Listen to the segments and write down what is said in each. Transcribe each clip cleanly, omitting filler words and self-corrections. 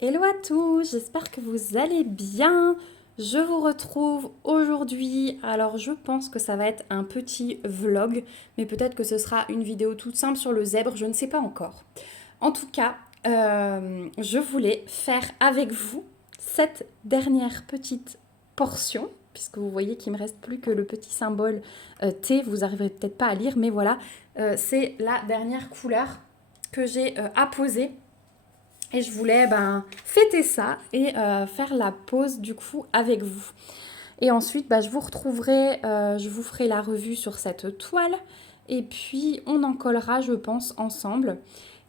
Hello à tous, j'espère que vous allez bien. Je vous retrouve aujourd'hui. Alors je pense que ça va être un petit vlog, mais peut-être que ce sera une vidéo toute simple sur le zèbre, je ne sais pas encore. En tout cas, je voulais faire avec vous cette dernière petite portion, puisque vous voyez qu'il me reste plus que le petit symbole T, vous n'arriverez peut-être pas à lire, mais voilà, c'est la dernière couleur que j'ai apposée. Et je voulais fêter ça et faire la pause du coup avec vous. Et ensuite, je vous retrouverai, je vous ferai la revue sur cette toile. Et puis, on en collera, je pense, ensemble.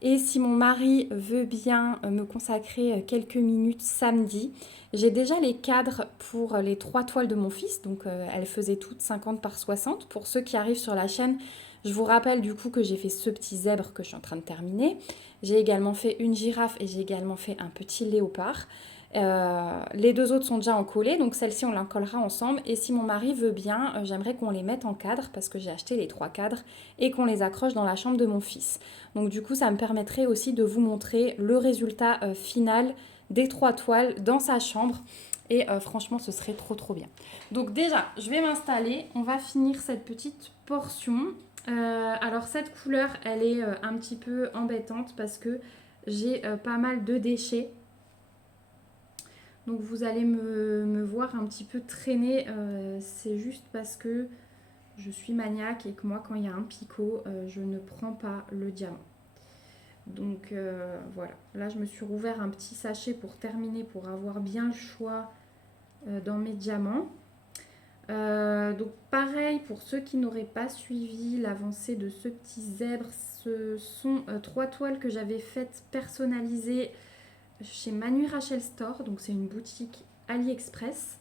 Et si mon mari veut bien me consacrer quelques minutes samedi, j'ai déjà les cadres pour les 3 toiles de mon fils. Donc, elles faisaient toutes 50 par 60. Pour ceux qui arrivent sur la chaîne, je vous rappelle du coup que j'ai fait ce petit zèbre que je suis en train de terminer. J'ai également fait une girafe et j'ai également fait un petit léopard. Les deux autres sont déjà encollés, donc celle-ci on l'encollera ensemble. Et si mon mari veut bien, j'aimerais qu'on les mette en cadre parce que j'ai acheté les 3 cadres et qu'on les accroche dans la chambre de mon fils. Donc du coup, ça me permettrait aussi de vous montrer le résultat final des 3 toiles dans sa chambre. Et franchement, ce serait trop trop bien. Donc déjà, je vais m'installer. On va finir cette petite portion. Alors cette couleur, elle est un petit peu embêtante parce que j'ai pas mal de déchets. Donc vous allez me voir un petit peu traîner. C'est juste parce que je suis maniaque et que moi, quand il y a un picot, je ne prends pas le diamant. Donc voilà, là je me suis rouvert un petit sachet pour terminer, pour avoir bien le choix dans mes diamants. Donc pareil, pour ceux qui n'auraient pas suivi l'avancée de ce petit zèbre, ce sont 3 toiles que j'avais faites personnalisées chez Manu Rachel Store, donc c'est une boutique AliExpress.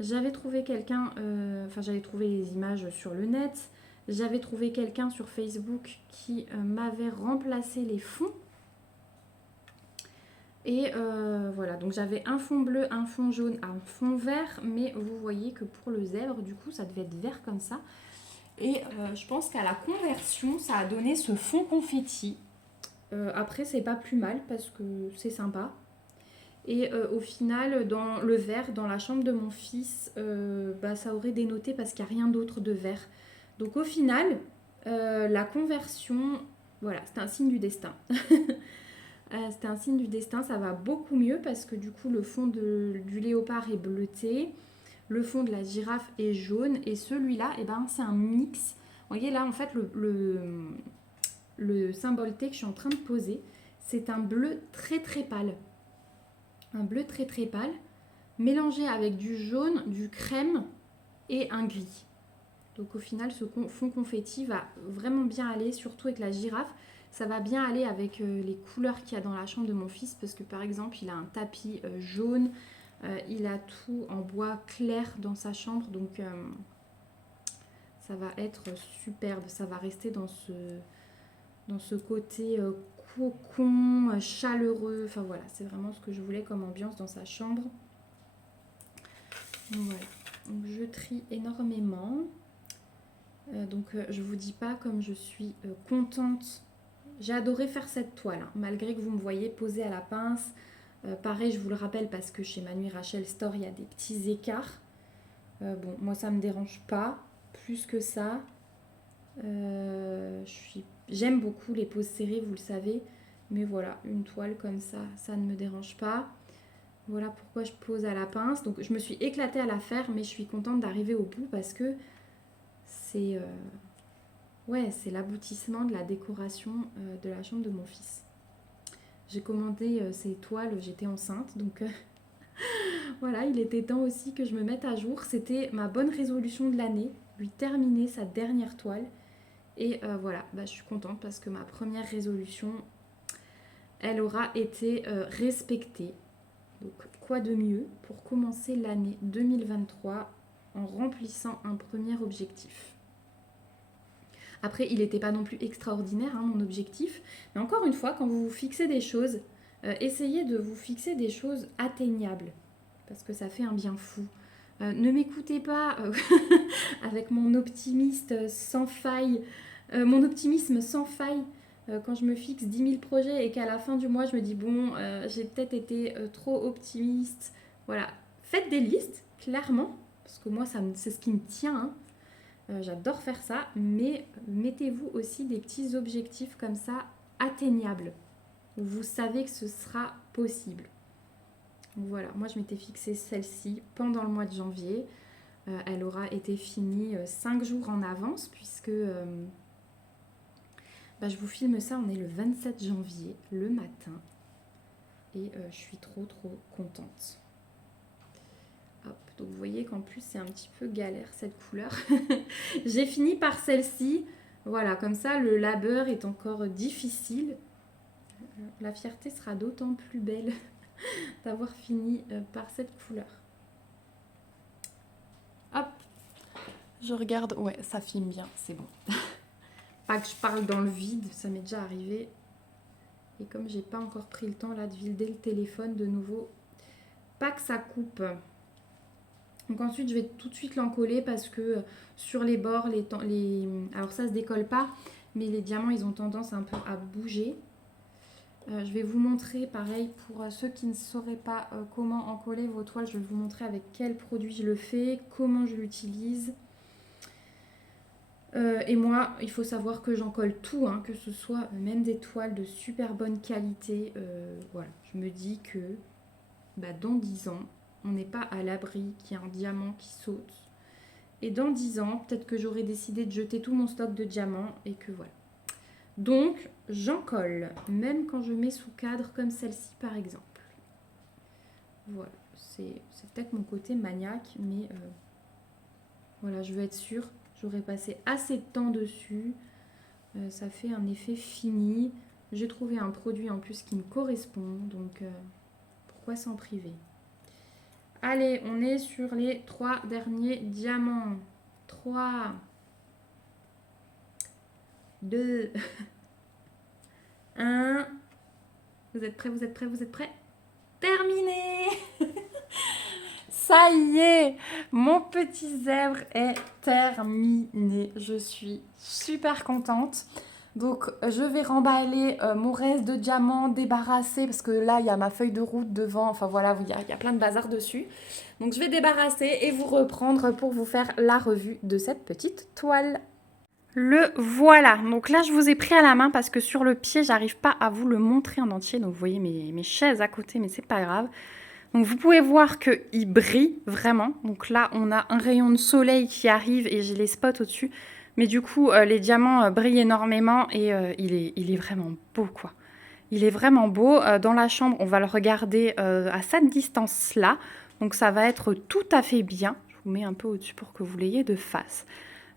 J'avais trouvé quelqu'un, j'avais trouvé les images sur le net, j'avais trouvé quelqu'un sur Facebook qui m'avait remplacé les fonds. Et voilà, donc j'avais un fond bleu, un fond jaune, un fond vert, mais vous voyez que pour le zèbre, du coup, ça devait être vert comme ça. Et je pense qu'à la conversion, ça a donné ce fond confetti. Après, c'est pas plus mal parce que c'est sympa. Et au final, dans le vert, dans la chambre de mon fils, ça aurait dénoté parce qu'il n'y a rien d'autre de vert. Donc au final, la conversion, voilà, c'était un signe du destin. C'était un signe du destin, ça va beaucoup mieux parce que du coup le fond du léopard est bleuté, le fond de la girafe est jaune et celui-là, c'est un mix. Vous voyez là en fait le symbole T que je suis en train de poser, c'est un bleu très très pâle. Un bleu très très pâle mélangé avec du jaune, du crème et un gris. Donc au final, ce fond confetti va vraiment bien aller, surtout avec la girafe. Ça va bien aller avec les couleurs qu'il y a dans la chambre de mon fils parce que par exemple, il a un tapis jaune, il a tout en bois clair dans sa chambre. Donc ça va être superbe, ça va rester dans ce côté cocon, chaleureux. Enfin voilà, c'est vraiment ce que je voulais comme ambiance dans sa chambre. Donc voilà, donc je trie énormément. Je vous dis pas comme je suis contente. J'ai adoré faire cette toile, hein, malgré que vous me voyez poser à la pince. Pareil, je vous le rappelle parce que chez Manu Rachel Store, il y a des petits écarts. Moi ça me dérange pas plus que ça. J'aime beaucoup les poses serrées, vous le savez. Mais voilà, une toile comme ça ne me dérange pas. Voilà pourquoi je pose à la pince. Donc je me suis éclatée à la faire, mais je suis contente d'arriver au bout parce que c'est c'est l'aboutissement de la décoration de la chambre de mon fils. J'ai commandé ces toiles, j'étais enceinte, donc voilà, il était temps aussi que je me mette à jour. C'était ma bonne résolution de l'année, lui terminer sa dernière toile. Et voilà, je suis contente parce que ma première résolution, elle aura été respectée. Donc quoi de mieux pour commencer l'année 2023 en remplissant un premier objectif. Après, il n'était pas non plus extraordinaire, hein, mon objectif. Mais encore une fois, quand vous vous fixez des choses, essayez de vous fixer des choses atteignables. Parce que ça fait un bien fou. Ne m'écoutez pas avec mon optimisme sans faille. Quand je me fixe 10 000 projets et qu'à la fin du mois, je me dis, bon, j'ai peut-être été trop optimiste. Voilà, faites des listes, clairement, parce que moi, c'est ce qui me tient, hein. J'adore faire ça, mais mettez-vous aussi des petits objectifs comme ça, atteignables, où vous savez que ce sera possible. Donc voilà, moi je m'étais fixé celle-ci pendant le mois de janvier. Elle aura été finie 5 jours en avance, puisque je vous filme ça, on est le 27 janvier, le matin, et je suis trop contente. Hop, donc vous voyez qu'en plus c'est un petit peu galère cette couleur. J'ai fini par celle-ci. Voilà, comme ça le labeur est encore difficile. La fierté sera d'autant plus belle d'avoir fini par cette couleur. Hop, je regarde. Ouais, ça filme bien, c'est bon. Pas que je parle dans le vide, ça m'est déjà arrivé. Et comme j'ai pas encore pris le temps là de vider le téléphone de nouveau, pas que ça coupe. Donc ensuite, je vais tout de suite l'encoller parce que sur les bords, alors ça se décolle pas, mais les diamants, ils ont tendance un peu à bouger. Je vais vous montrer, pareil, pour ceux qui ne sauraient pas comment encoller vos toiles, je vais vous montrer avec quel produit je le fais, comment je l'utilise. Et moi, il faut savoir que j'encolle tout, hein, que ce soit même des toiles de super bonne qualité. Voilà, je me dis que dans 10 ans, on n'est pas à l'abri qu'il y ait un diamant qui saute. Et dans 10 ans, peut-être que j'aurai décidé de jeter tout mon stock de diamants et que voilà. Donc, j'en colle, même quand je mets sous cadre comme celle-ci par exemple. Voilà, c'est peut-être mon côté maniaque, mais voilà, je veux être sûre. J'aurais passé assez de temps dessus. Ça fait un effet fini. J'ai trouvé un produit en plus qui me correspond, donc pourquoi s'en priver ? Allez, on est sur les 3 derniers diamants. 3, 2, 1. Vous êtes prêts, vous êtes prêts, vous êtes prêts ? Terminé. Ça y est, mon petit zèbre est terminé. Je suis super contente. Donc, je vais remballer mon reste de diamants, débarrasser, parce que là, il y a ma feuille de route devant. Enfin, voilà, il y a plein de bazar dessus. Donc, je vais débarrasser et vous reprendre pour vous faire la revue de cette petite toile. Le voilà. Donc là, je vous ai pris à la main parce que sur le pied, j'arrive pas à vous le montrer en entier. Donc, vous voyez mes chaises à côté, mais c'est pas grave. Donc, vous pouvez voir qu'il brille vraiment. Donc là, on a un rayon de soleil qui arrive et j'ai les spots au-dessus. Mais du coup, les diamants brillent énormément et il est vraiment beau, quoi. Il est vraiment beau. Dans la chambre, on va le regarder à cette distance-là. Donc, ça va être tout à fait bien. Je vous mets un peu au-dessus pour que vous l'ayez de face.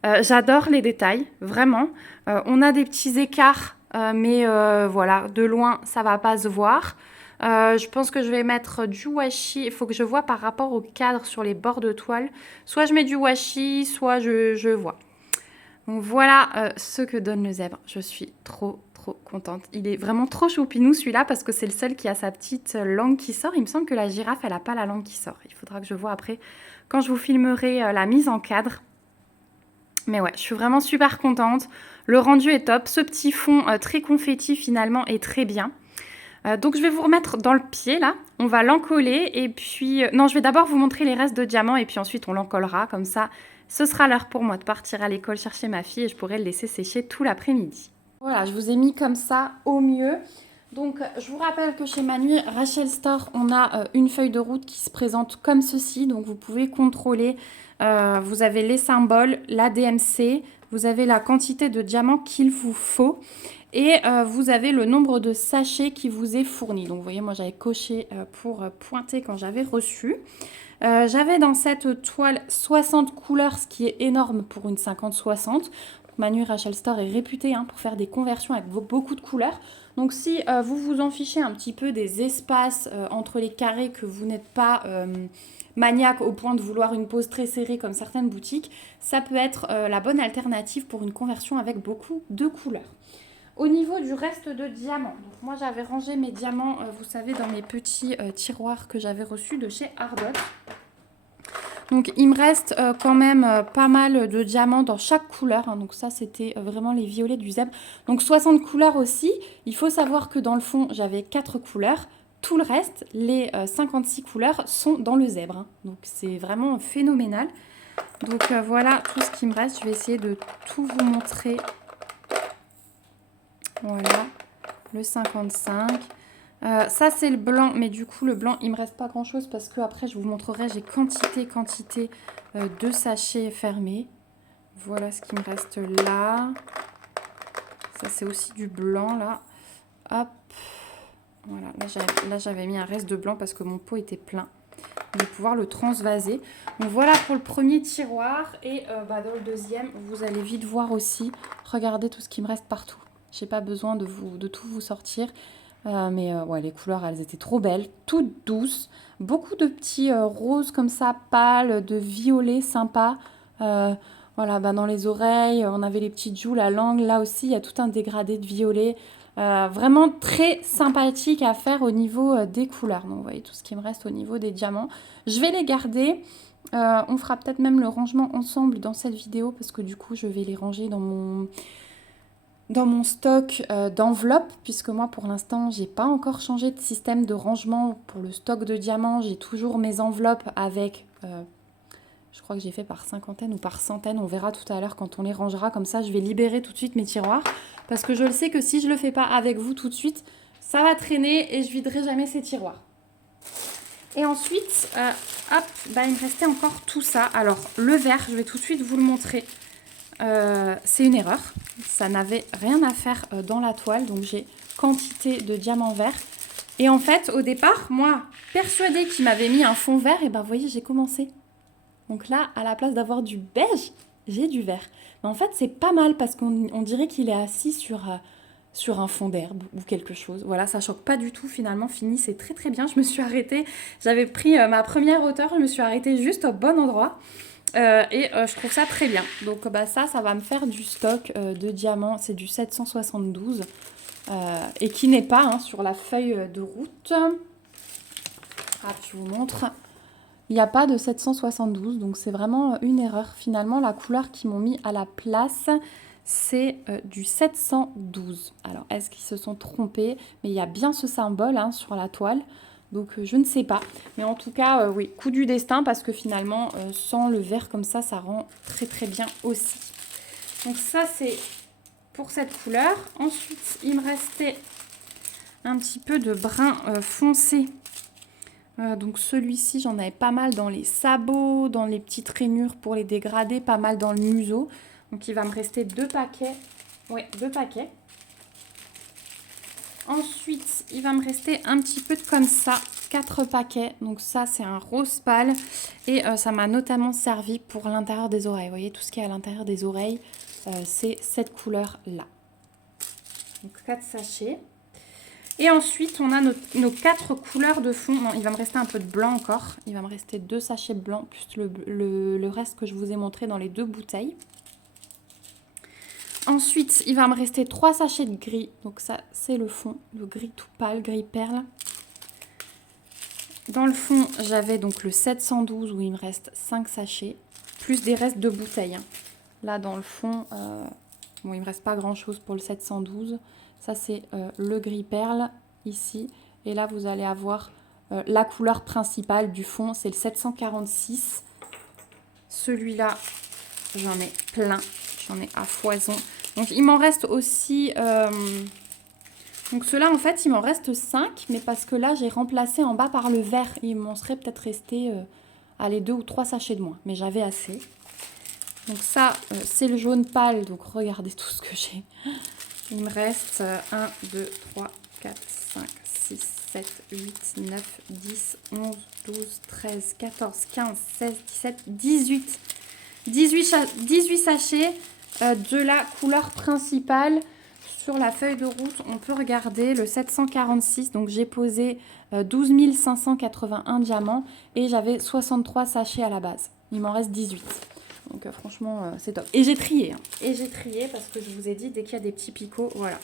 J'adore les détails, vraiment. On a des petits écarts, mais voilà, de loin, ça va pas se voir. Je pense que je vais mettre du washi. Il faut que je vois par rapport au cadre sur les bords de toile. Soit je mets du washi, soit je vois. Donc voilà ce que donne le zèbre. Je suis trop contente. Il est vraiment trop choupinou celui-là parce que c'est le seul qui a sa petite langue qui sort. Il me semble que la girafe, elle n'a pas la langue qui sort. Il faudra que je vois après quand je vous filmerai la mise en cadre. Mais ouais, je suis vraiment super contente. Le rendu est top. Ce petit fond très confetti finalement est très bien. Donc je vais vous remettre dans le pied là. On va l'encoller et puis... non, je vais d'abord vous montrer les restes de diamants et puis ensuite on l'encollera. Comme ça, ce sera l'heure pour moi de partir à l'école chercher ma fille et je pourrai le laisser sécher tout l'après-midi. Voilà, je vous ai mis comme ça au mieux. Donc je vous rappelle que chez Manu Rachel Store, on a une feuille de route qui se présente comme ceci. Donc vous pouvez contrôler... vous avez les symboles, la DMC, vous avez la quantité de diamants qu'il vous faut et vous avez le nombre de sachets qui vous est fourni. Donc vous voyez, moi j'avais coché pour pointer quand j'avais reçu. J'avais dans cette toile 60 couleurs, ce qui est énorme pour une 50-60. Manu Rachel Store est réputé pour faire des conversions avec beaucoup de couleurs. Donc si vous vous en fichez un petit peu des espaces entre les carrés, que vous n'êtes pas maniaque au point de vouloir une pose très serrée comme certaines boutiques, ça peut être la bonne alternative pour une conversion avec beaucoup de couleurs. Au niveau du reste de diamants, donc moi j'avais rangé mes diamants, vous savez, dans mes petits tiroirs que j'avais reçus de chez Ardot. Donc il me reste quand même pas mal de diamants dans chaque couleur, hein. Donc ça c'était vraiment les violets du zèbre. Donc 60 couleurs aussi. Il faut savoir que dans le fond j'avais 4 couleurs. Tout le reste, les 56 couleurs, sont dans le zèbre, hein. Donc c'est vraiment phénoménal. Donc voilà tout ce qui me reste. Je vais essayer de tout vous montrer. Voilà, le 55. Ça c'est le blanc, mais du coup le blanc il me reste pas grand chose parce que après je vous montrerai, j'ai quantité de sachets fermés. Voilà ce qui me reste là. Ça c'est aussi du blanc là. Hop, voilà, là j'avais mis un reste de blanc parce que mon pot était plein. Je vais pouvoir le transvaser. Donc voilà pour le premier tiroir. Et dans le deuxième, vous allez vite voir aussi. Regardez tout ce qui me reste partout. J'ai pas besoin de tout vous sortir. Ouais, les couleurs, elles étaient trop belles, toutes douces. Beaucoup de petits roses comme ça, pâles, de violets sympas. Voilà, dans les oreilles, on avait les petites joues, la langue. Là aussi, il y a tout un dégradé de violet. Vraiment très sympathique à faire au niveau des couleurs. Donc, vous voyez tout ce qui me reste au niveau des diamants. Je vais les garder. On fera peut-être même le rangement ensemble dans cette vidéo parce que du coup, je vais les ranger dans mon stock d'enveloppes, puisque moi pour l'instant j'ai pas encore changé de système de rangement pour le stock de diamants. J'ai toujours mes enveloppes avec, je crois que j'ai fait par cinquantaine ou par centaine, on verra tout à l'heure quand on les rangera. Comme ça je vais libérer tout de suite mes tiroirs, parce que je le sais que si je le fais pas avec vous tout de suite, ça va traîner et je viderai jamais ces tiroirs. Et ensuite, hop, il me restait encore tout ça. Alors le vert, je vais tout de suite vous le montrer. C'est une erreur, ça n'avait rien à faire dans la toile, donc j'ai quantité de diamants verts. Et en fait, au départ, moi, persuadée qu'il m'avait mis un fond vert, et vous voyez, j'ai commencé. Donc là, à la place d'avoir du beige, j'ai du vert. Mais en fait, c'est pas mal parce qu'on dirait qu'il est assis sur un fond d'herbe ou quelque chose. Voilà, ça choque pas du tout finalement, fini, c'est très très bien. Je me suis arrêtée, j'avais pris ma première hauteur, je me suis arrêtée juste au bon endroit. Je trouve ça très bien. Donc ça va me faire du stock de diamants. C'est du 772 et qui n'est pas sur la feuille de route. Ah, je vous montre. Il n'y a pas de 772, donc c'est vraiment une erreur. Finalement, la couleur qu'ils m'ont mis à la place, c'est du 712. Alors, est-ce qu'ils se sont trompés? Mais il y a bien ce symbole sur la toile. Donc je ne sais pas. Mais en tout cas, oui, coup du destin parce que finalement, sans le vert comme ça rend très très bien aussi. Donc ça, c'est pour cette couleur. Ensuite, il me restait un petit peu de brun foncé. Donc celui-ci, j'en avais pas mal dans les sabots, dans les petites rainures pour les dégrader, pas mal dans le museau. Donc il va me rester 2 paquets. Ouais, 2 paquets. Ensuite, il va me rester un petit peu de comme ça, 4 paquets. Donc ça, c'est un rose pâle. Et ça m'a notamment servi pour l'intérieur des oreilles. Vous voyez, tout ce qui est à l'intérieur des oreilles, c'est cette couleur-là. Donc 4 sachets. Et ensuite, on a nos 4 couleurs de fond. Non, il va me rester un peu de blanc encore. Il va me rester 2 sachets blancs, plus le reste que je vous ai montré dans les 2 bouteilles. Ensuite, il va me rester 3 sachets de gris. Donc ça, c'est le fond, le gris tout pâle, gris perle. Dans le fond, j'avais donc le 712 où il me reste 5 sachets, plus des restes de bouteilles. Là, dans le fond, bon, il ne me reste pas grand-chose pour le 712. Ça, c'est le gris perle, ici. Et là, vous allez avoir la couleur principale du fond, c'est le 746. Celui-là, j'en ai plein, j'en ai à foison. Donc, il m'en reste aussi... Donc, ceux-là, en fait, il m'en reste 5. Mais parce que là, j'ai remplacé en bas par le vert. Il m'en serait peut-être resté, allez, 2 ou 3 sachets de moins. Mais j'avais assez. Donc, ça, c'est le jaune pâle. Donc, regardez tout ce que j'ai. Il me reste 1, 2, 3, 4, 5, 6, 7, 8, 9, 10, 11, 12, 13, 14, 15, 16, 17, 18. 18 sachets de la couleur principale. Sur la feuille de route, on peut regarder le 746. Donc, j'ai posé 12 581 diamants et j'avais 63 sachets à la base. Il m'en reste 18. Donc, franchement, c'est top. Et j'ai trié. Et j'ai trié parce que je vous ai dit, dès qu'il y a des petits picots, voilà.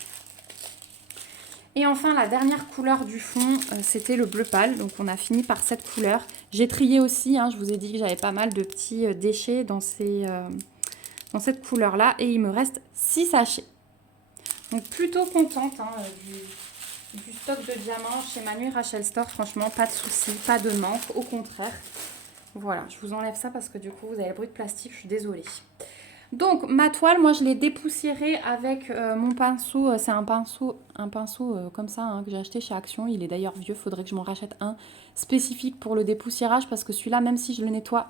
Et enfin, la dernière couleur du fond, c'était le bleu pâle. Donc, on a fini par cette couleur. J'ai trié aussi, hein, je vous ai dit que j'avais pas mal de petits déchets dans cette couleur-là. Et il me reste 6 sachets. Donc, plutôt contente hein, du stock de diamants chez Manu et Rachel Store. Franchement, pas de soucis, pas de manque. Au contraire. Voilà, je vous enlève ça parce que du coup, vous avez le bruit de plastique. Je suis désolée. Donc, ma toile, moi, je l'ai dépoussiérée avec mon pinceau. C'est un pinceau comme ça hein, que j'ai acheté chez Action. Il est d'ailleurs vieux. Faudrait que je m'en rachète un spécifique pour le dépoussiérage parce que celui-là, même si je le nettoie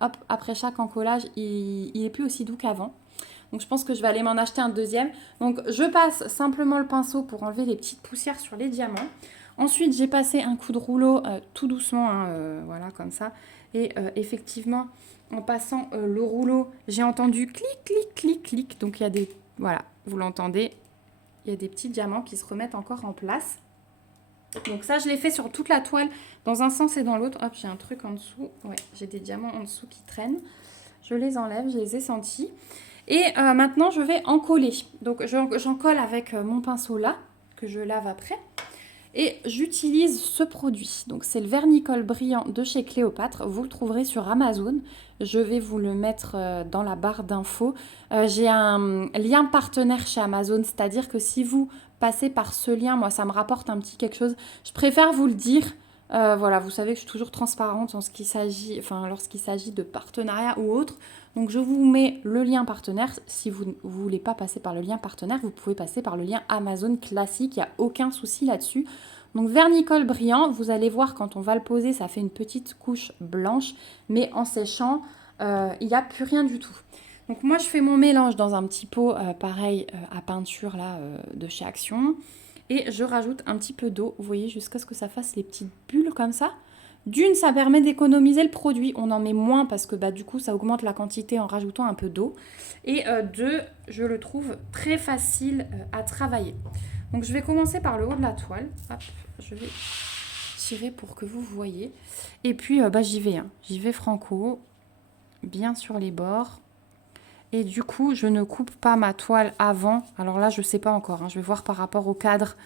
hop, après chaque encollage, il est plus aussi doux qu'avant. Donc, je pense que je vais aller m'en acheter un deuxième. Donc, je passe simplement le pinceau pour enlever les petites poussières sur les diamants. Ensuite, j'ai passé un coup de rouleau tout doucement, hein, voilà, comme ça. Et effectivement, en passant le rouleau, j'ai entendu clic, clic, clic, clic. Donc, il y a des... Voilà, vous l'entendez. Il y a des petits diamants qui se remettent encore en place. Donc, ça, je l'ai fait sur toute la toile, dans un sens et dans l'autre. Hop, j'ai un truc en dessous. Ouais, j'ai des diamants en dessous qui traînent. Je les enlève, je les ai sentis. Et maintenant, je vais en coller. Donc, j'en colle avec mon pinceau là, que je lave après. Et j'utilise ce produit. Donc, c'est le vernicole brillant de chez Cléopâtre. Vous le trouverez sur Amazon. Je vais vous le mettre dans la barre d'infos. J'ai un lien partenaire chez Amazon. C'est-à-dire que si vous passez par ce lien, moi, ça me rapporte un petit quelque chose. Je préfère vous le dire. Voilà, vous savez que je suis toujours transparente en ce qui s'agit, enfin, lorsqu'il s'agit de partenariat ou autre. Donc, je vous mets le lien partenaire. Si vous ne voulez pas passer par le lien partenaire, vous pouvez passer par le lien Amazon classique. Il n'y a aucun souci là-dessus. Donc, vernicole brillant, vous allez voir quand on va le poser, ça fait une petite couche blanche. Mais en séchant, il n'y a plus rien du tout. Donc, moi, je fais mon mélange dans un petit pot, pareil, à peinture là, de chez Action. Et je rajoute un petit peu d'eau, vous voyez, jusqu'à ce que ça fasse les petites bulles comme ça. D'une, ça permet d'économiser le produit. On en met moins parce que du coup, ça augmente la quantité en rajoutant un peu d'eau. Et deux, je le trouve très facile à travailler. Donc, je vais commencer par le haut de la toile. Hop, je vais tirer pour que vous voyez. Et puis, j'y vais. Hein. J'y vais franco, bien sur les bords. Et du coup, je ne coupe pas ma toile avant. Alors là, je ne sais pas encore. Hein. Je vais voir par rapport au cadre,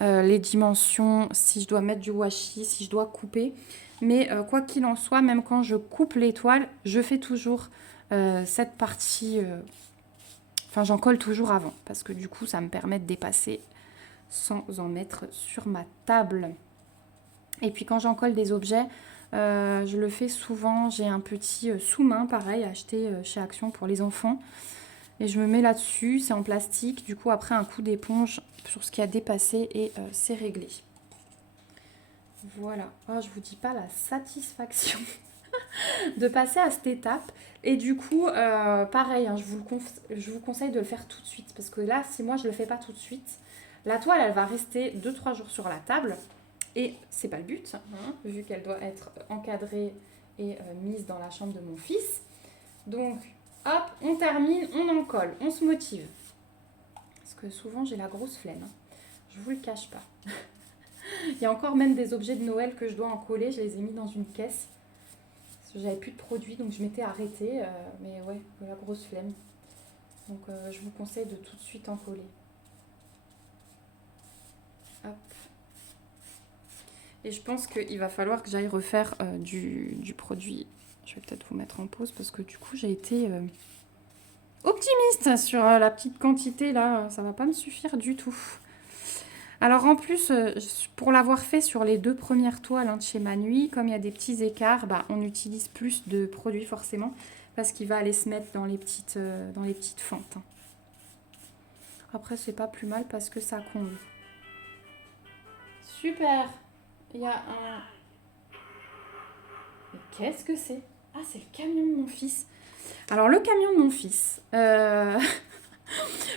les dimensions, si je dois mettre du washi, si je dois couper. Mais quoi qu'il en soit, même quand je coupe les toiles, je fais toujours cette partie... Enfin, j'en colle toujours avant. Parce que du coup, ça me permet de dépasser sans en mettre sur ma table. Et puis quand j'en colle des objets... je le fais souvent, j'ai un petit sous-main pareil acheté chez Action pour les enfants et je me mets là-dessus, c'est en plastique, du coup après un coup d'éponge sur ce qui a dépassé et c'est réglé. Voilà, oh, je vous dis pas la satisfaction de passer à cette étape et du coup pareil, hein, je vous conseille de le faire tout de suite parce que là si moi je le fais pas tout de suite, la toile elle va rester 2-3 jours sur la table. Et c'est pas le but, hein, vu qu'elle doit être encadrée et mise dans la chambre de mon fils. Donc, hop, on termine, on en colle, on se motive. Parce que souvent, j'ai la grosse flemme. Hein. Je vous le cache pas. Il y a encore même des objets de Noël que je dois en coller. Je les ai mis dans une caisse. Parce que j'avais plus de produits, donc je m'étais arrêtée. Mais ouais, la grosse flemme. Donc, je vous conseille de tout de suite en coller. Hop. Et je pense qu'il va falloir que j'aille refaire du produit. Je vais peut-être vous mettre en pause parce que du coup, j'ai été optimiste sur la petite quantité là. Ça va pas me suffire du tout. Alors en plus, pour l'avoir fait sur les 2 premières toiles de chez Manu, comme il y a des petits écarts, on utilise plus de produits forcément parce qu'il va aller se mettre dans les petites fentes. Après, c'est pas plus mal parce que ça comble. Super! Il y a un... Mais qu'est-ce que c'est? Ah, c'est le camion de mon fils. Alors, le camion de mon fils,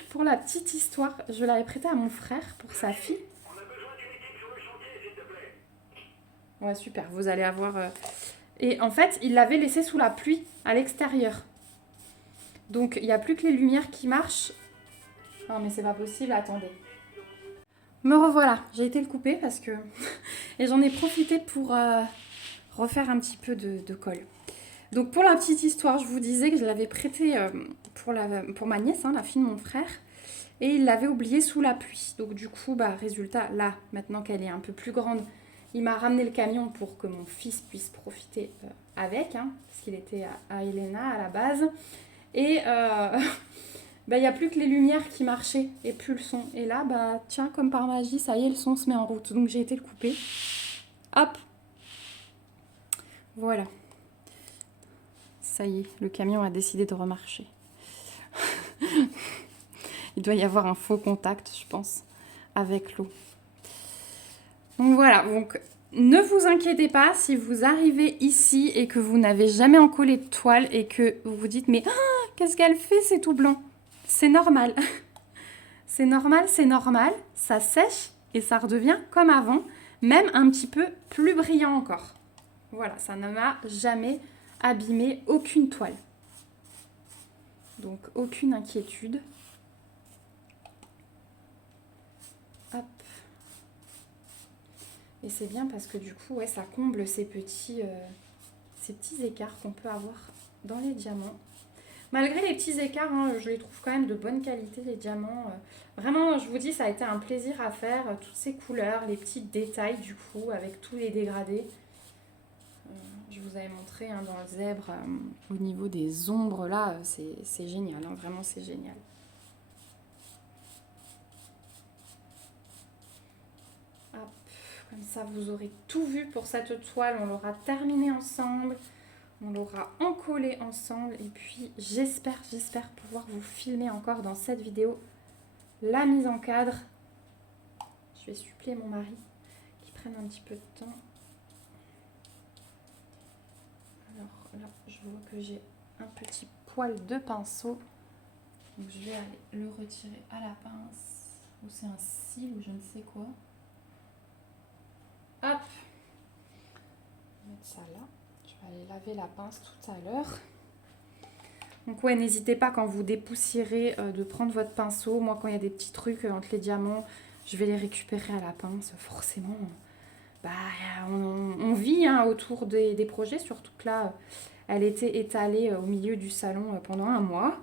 pour la petite histoire, je l'avais prêté à mon frère pour sa fille. On a besoin d'une équipe sur le chantier, s'il te plaît. Ouais, super, vous allez avoir... Et en fait, il l'avait laissé sous la pluie, à l'extérieur. Donc, il n'y a plus que les lumières qui marchent. Non, mais c'est pas possible, attendez. Me revoilà, j'ai été le couper parce que... Et j'en ai profité pour refaire un petit peu de colle. Donc pour la petite histoire, je vous disais que je l'avais prêté pour ma nièce, la fille de mon frère. et il l'avait oublié sous la pluie. Donc du coup, bah, résultat, là, maintenant qu'elle est un peu plus grande, il m'a ramené le camion pour que mon fils puisse profiter avec, hein, parce qu'il était à Helena à la base. Et bah, il n'y a plus que les lumières qui marchaient et plus le son. Et là, bah, tiens, comme par magie, ça y est, le son se met en route. Donc j'ai été le couper. Hop. Voilà. Ça y est, le camion a décidé de remarcher. Il doit y avoir un faux contact, je pense, avec l'eau. Donc voilà, donc ne vous inquiétez pas si vous arrivez ici et que vous n'avez jamais encollé de toile et que vous vous dites « Mais qu'est-ce qu'elle fait, c'est tout blanc ?» C'est normal. C'est normal, c'est normal. Ça sèche et ça redevient comme avant, même un petit peu plus brillant encore. Voilà, ça ne m'a jamais abîmé aucune toile. Donc aucune inquiétude. Hop. Et c'est bien parce que du coup, ouais, ça comble ces petits écarts qu'on peut avoir dans les diamants. Malgré les petits écarts, hein, je les trouve quand même de bonne qualité, les diamants. Vraiment, je vous dis, ça a été un plaisir à faire. Toutes ces couleurs, les petits détails du coup, avec tous les dégradés. Je vous avais montré hein, dans le zèbre, au niveau des ombres, là, c'est génial. Hein, vraiment, c'est génial. Hop, comme ça, vous aurez tout vu pour cette toile. On l'aura terminée ensemble. On l'aura encollé ensemble et puis j'espère pouvoir vous filmer encore dans cette vidéo la mise en cadre. Je vais supplier mon mari qui prenne un petit peu de temps. Alors là, je vois que j'ai un petit poil de pinceau. Donc je vais aller le retirer à la pince. Ou c'est un cil ou je ne sais quoi. Hop. Je vais mettre ça là. Je vais aller laver la pince tout à l'heure. Donc ouais, n'hésitez pas quand vous dépoussiérez de prendre votre pinceau. Moi, quand il y a des petits trucs entre les diamants, je vais les récupérer à la pince. Forcément, bah, on vit hein, autour des projets. Surtout que là, elle était étalée au milieu du salon pendant un mois.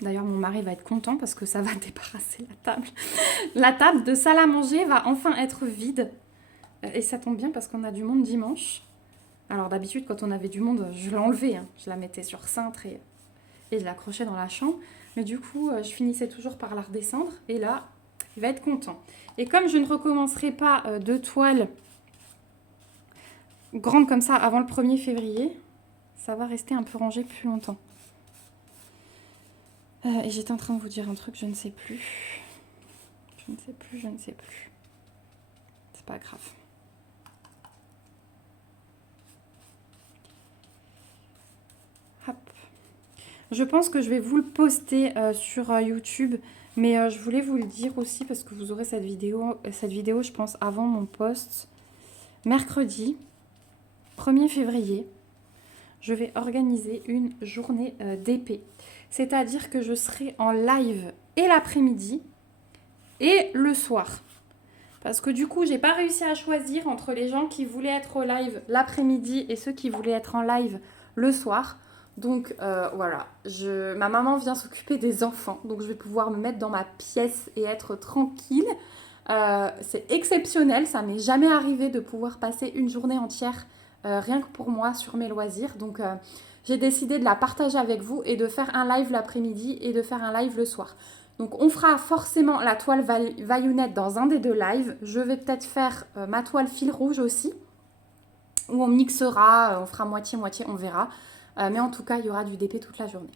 D'ailleurs, mon mari va être content parce que ça va débarrasser la table. La table de salle à manger va enfin être vide. Et ça tombe bien parce qu'on a du monde dimanche. Alors d'habitude, quand on avait du monde, je l'enlevais. Hein. Je la mettais sur cintre et je l'accrochais dans la chambre. Mais du coup, je finissais toujours par la redescendre. Et là, il va être content. Et comme je ne recommencerai pas de toile grande comme ça avant le 1er février, ça va rester un peu rangé plus longtemps. Et j'étais en train de vous dire un truc, je ne sais plus. Je ne sais plus. C'est pas grave. Hop. Je pense que je vais vous le poster sur YouTube, mais je voulais vous le dire aussi parce que vous aurez cette vidéo, je pense, avant mon post. Mercredi 1er février, je vais organiser une journée d'épée. C'est-à-dire que je serai en live et l'après-midi et le soir. Parce que du coup, j'ai pas réussi à choisir entre les gens qui voulaient être au live l'après-midi et ceux qui voulaient être en live le soir. Donc voilà, ma maman vient s'occuper des enfants. Donc je vais pouvoir me mettre dans ma pièce et être tranquille. C'est exceptionnel, ça m'est jamais arrivé de pouvoir passer une journée entière rien que pour moi sur mes loisirs. Donc j'ai décidé de la partager avec vous et de faire un live l'après-midi et de faire un live le soir. Donc on fera forcément la toile Vaillunette dans un des deux lives. Je vais peut-être faire ma toile fil rouge aussi. Où on mixera, on fera moitié-moitié, on verra. Mais en tout cas, il y aura du DP toute la journée.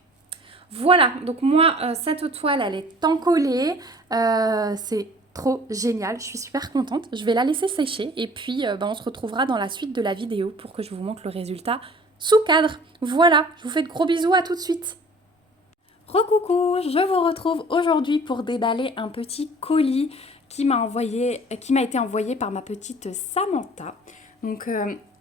Voilà, donc moi, cette toile, elle est encollée. C'est trop génial, je suis super contente. Je vais la laisser sécher et puis on se retrouvera dans la suite de la vidéo pour que je vous montre le résultat sous cadre. Voilà, je vous fais de gros bisous, à tout de suite. Recoucou, je vous retrouve aujourd'hui pour déballer un petit colis qui m'a été envoyé par ma petite Samantha. Donc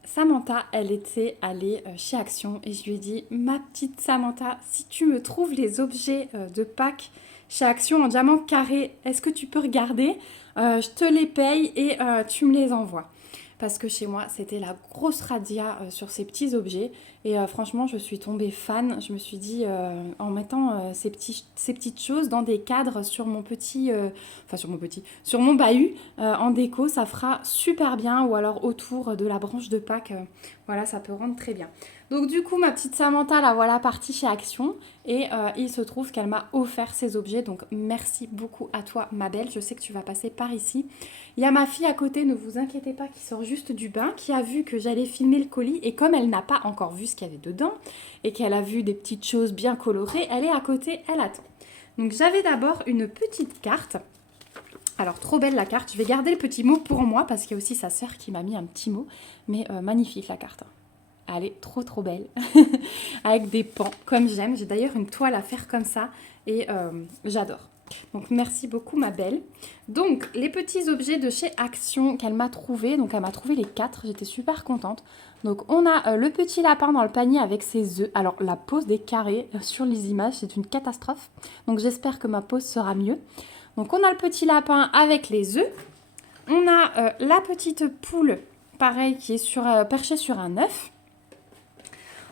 Samantha, elle était allée chez Action et je lui ai dit « Ma petite Samantha, si tu me trouves les objets de Pâques chez Action en diamant carré, est-ce que tu peux regarder Je te les paye et tu me les envoies. » parce que chez moi c'était la grosse radia sur ces petits objets et franchement je suis tombée fan. Je me suis dit en mettant ces petites choses dans des cadres sur mon sur mon bahut en déco, ça fera super bien, ou alors autour de la branche de Pâques, voilà, ça peut rendre très bien. Donc du coup ma petite Samantha la voilà partie chez Action et il se trouve qu'elle m'a offert ces objets, donc merci beaucoup à toi ma belle, je sais que tu vas passer par ici. Il y a ma fille à côté, ne vous inquiétez pas, qui sort juste du bain, qui a vu que j'allais filmer le colis et comme elle n'a pas encore vu ce qu'il y avait dedans et qu'elle a vu des petites choses bien colorées, elle est à côté, elle attend. Donc j'avais d'abord une petite carte. Alors trop belle la carte, je vais garder le petit mot pour moi parce qu'il y a aussi sa sœur qui m'a mis un petit mot, mais magnifique la carte. Elle est trop belle, avec des pans comme j'aime. J'ai d'ailleurs une toile à faire comme ça et j'adore. Donc merci beaucoup ma belle. Donc les petits objets de chez Action qu'elle m'a trouvé, donc elle m'a trouvé les 4, j'étais super contente. Donc on a le petit lapin dans le panier avec ses œufs. Alors la pose des carrés sur les images c'est une catastrophe, donc j'espère que ma pose sera mieux. Donc on a le petit lapin avec les œufs, on a la petite poule pareil qui est perchée sur un œuf.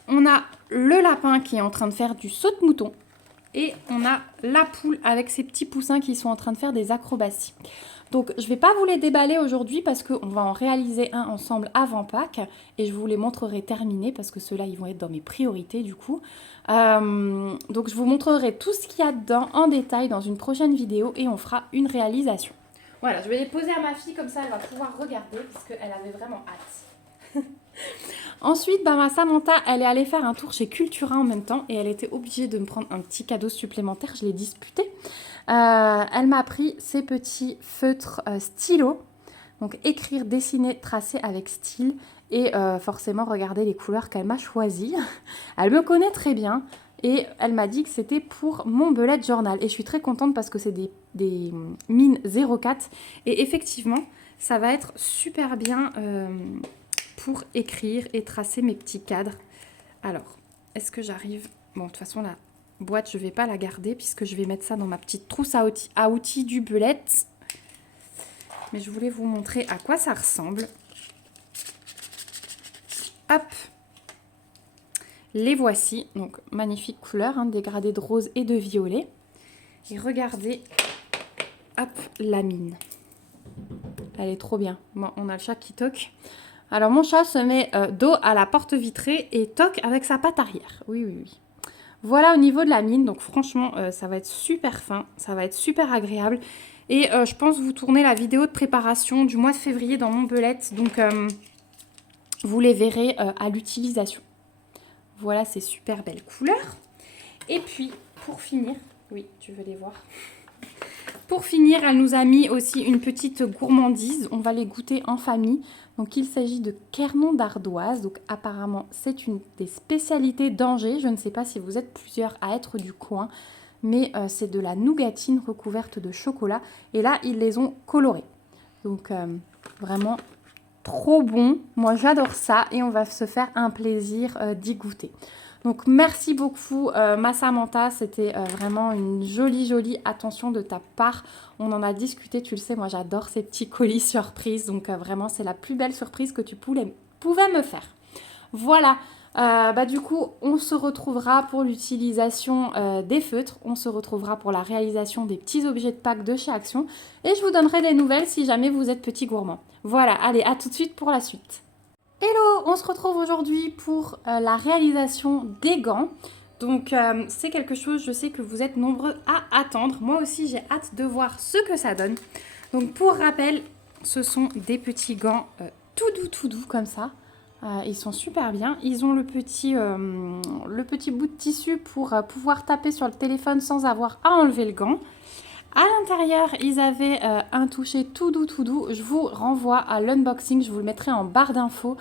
On a le lapin qui est en train de faire du saute-mouton. Et on a la poule avec ses petits poussins qui sont en train de faire des acrobaties. Donc je ne vais pas vous les déballer aujourd'hui parce qu'on va en réaliser un ensemble avant Pâques. Et je vous les montrerai terminés parce que ceux-là, ils vont être dans mes priorités du coup. Donc je vous montrerai tout ce qu'il y a dedans en détail dans une prochaine vidéo et on fera une réalisation. Voilà, je vais les poser à ma fille comme ça elle va pouvoir regarder parce qu'elle avait vraiment hâte. Ensuite, ma Samantha, elle est allée faire un tour chez Cultura en même temps et elle était obligée de me prendre un petit cadeau supplémentaire. Je l'ai disputé. Elle m'a pris ces petits feutres stylo. Donc écrire, dessiner, tracer avec style et forcément regarder les couleurs qu'elle m'a choisies. Elle me connaît très bien et elle m'a dit que c'était pour mon bullet journal. Et je suis très contente parce que c'est des mines 04 et effectivement, ça va être super bien pour écrire et tracer mes petits cadres. Alors, est-ce que j'arrive... Bon, de toute façon, la boîte, je ne vais pas la garder puisque je vais mettre ça dans ma petite trousse à outils du bullet. Mais je voulais vous montrer à quoi ça ressemble. Hop. Les voici. Donc, magnifique couleur, hein, dégradé de rose et de violet. Et regardez, hop, la mine. Elle est trop bien. Bon, on a le chat qui toque. Alors, mon chat se met dos à la porte vitrée et toque avec sa patte arrière. Oui. Voilà au niveau de la mine. Donc, franchement, ça va être super fin. Ça va être super agréable. Et je pense vous tourner la vidéo de préparation du mois de février dans mon belette. Donc, vous les verrez à l'utilisation. Voilà ces super belles couleurs. Et puis, pour finir... Oui, tu veux les voir. Pour finir, elle nous a mis aussi une petite gourmandise. On va les goûter en famille. Donc, il s'agit de kernon d'ardoise. Donc, apparemment, c'est une des spécialités d'Angers. Je ne sais pas si vous êtes plusieurs à être du coin. Mais c'est de la nougatine recouverte de chocolat. Et là, ils les ont colorés. Donc, vraiment trop bon. Moi, j'adore ça. Et on va se faire un plaisir d'y goûter. Donc, merci beaucoup, ma Samantha. C'était vraiment une jolie attention de ta part. On en a discuté, tu le sais, moi, j'adore ces petits colis surprises. Donc, vraiment, c'est la plus belle surprise que tu pouvais me faire. Voilà. Du coup, on se retrouvera pour l'utilisation des feutres. On se retrouvera pour la réalisation des petits objets de Pâques de chez Action. Et je vous donnerai des nouvelles si jamais vous êtes petit gourmand. Voilà, allez, à tout de suite pour la suite. Hello, on se retrouve aujourd'hui pour la réalisation des gants. Donc c'est quelque chose, je sais que vous êtes nombreux à attendre. Moi aussi j'ai hâte de voir ce que ça donne. Donc pour rappel, ce sont des petits gants tout doux comme ça. Ils sont super bien. Ils ont le petit bout de tissu pour pouvoir taper sur le téléphone sans avoir à enlever le gant. À l'intérieur, ils avaient un toucher tout doux. Je vous renvoie à l'unboxing, je vous le mettrai en barre d'infos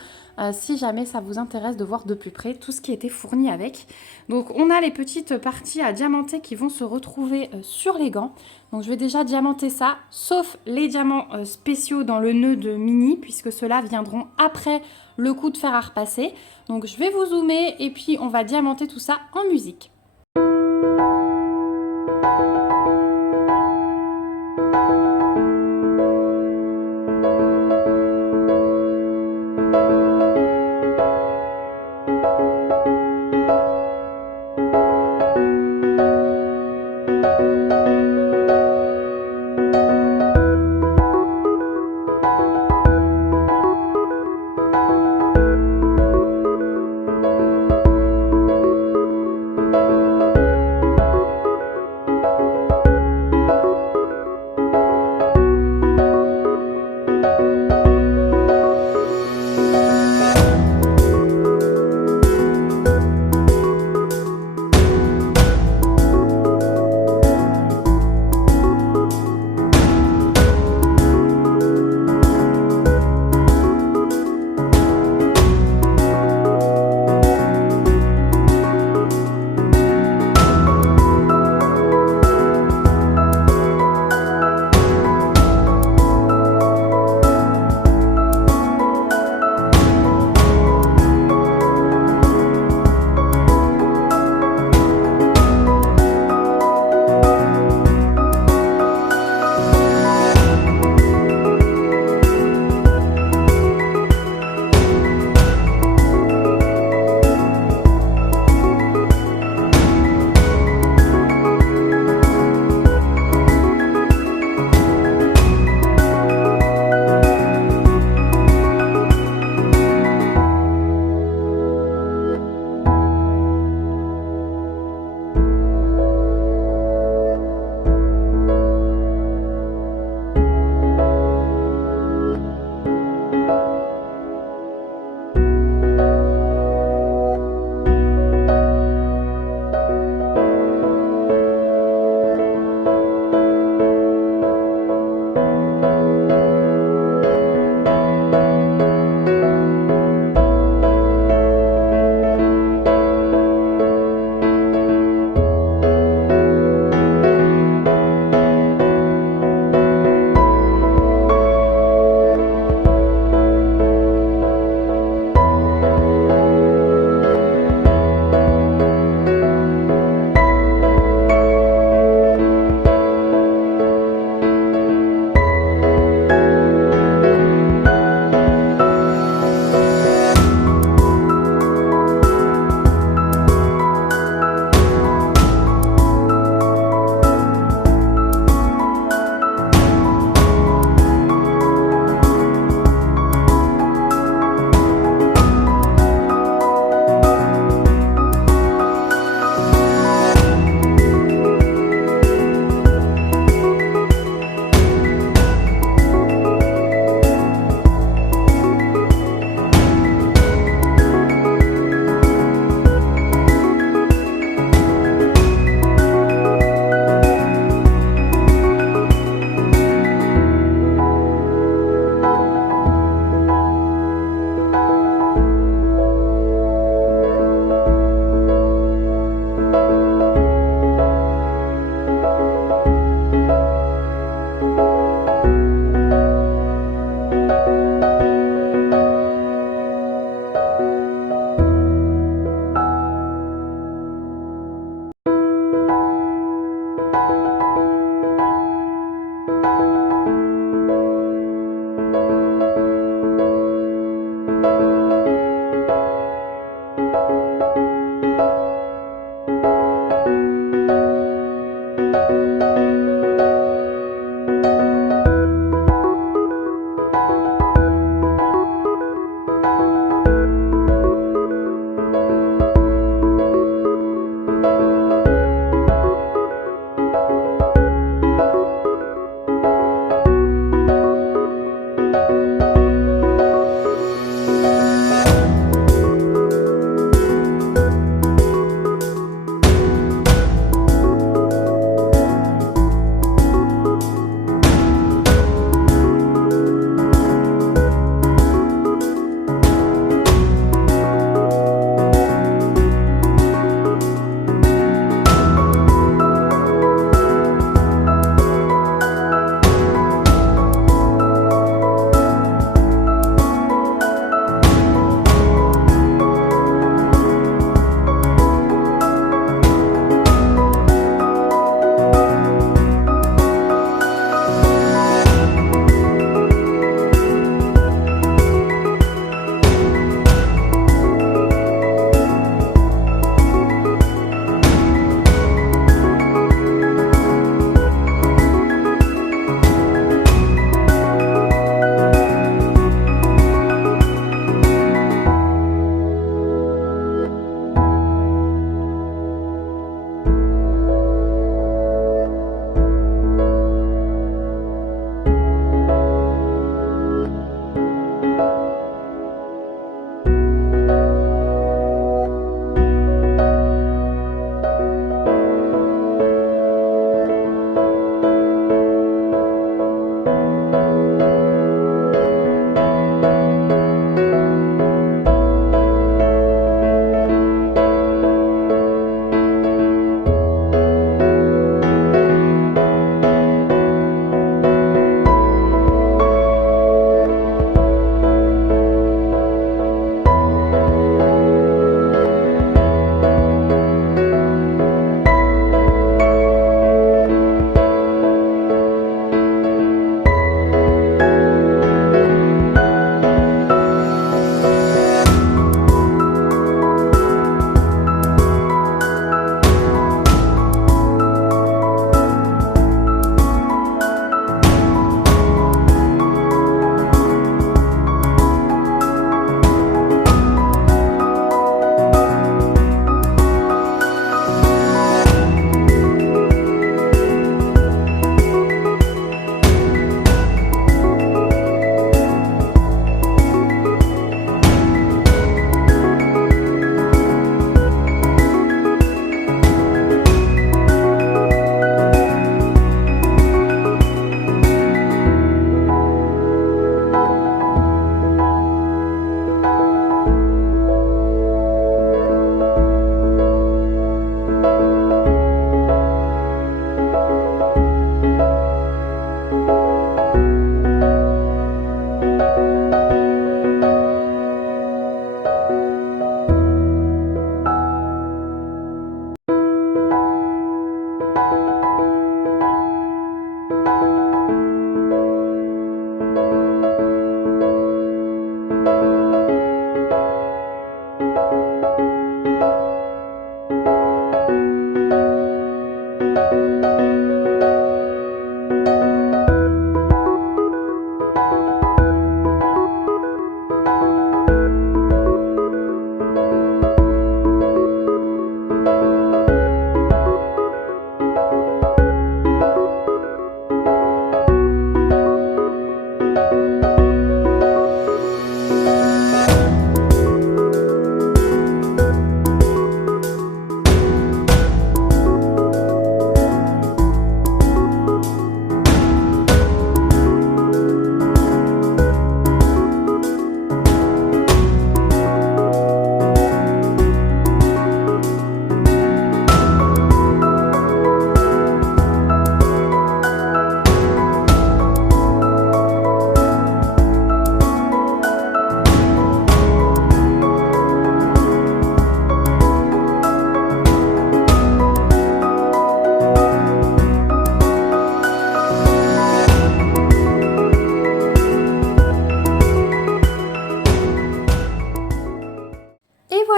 si jamais ça vous intéresse de voir de plus près tout ce qui était fourni avec. Donc on a les petites parties à diamanter qui vont se retrouver sur les gants. Donc je vais déjà diamanter ça, sauf les diamants spéciaux dans le nœud de mini, puisque ceux-là viendront après le coup de fer à repasser. Donc je vais vous zoomer et puis on va diamanter tout ça en musique.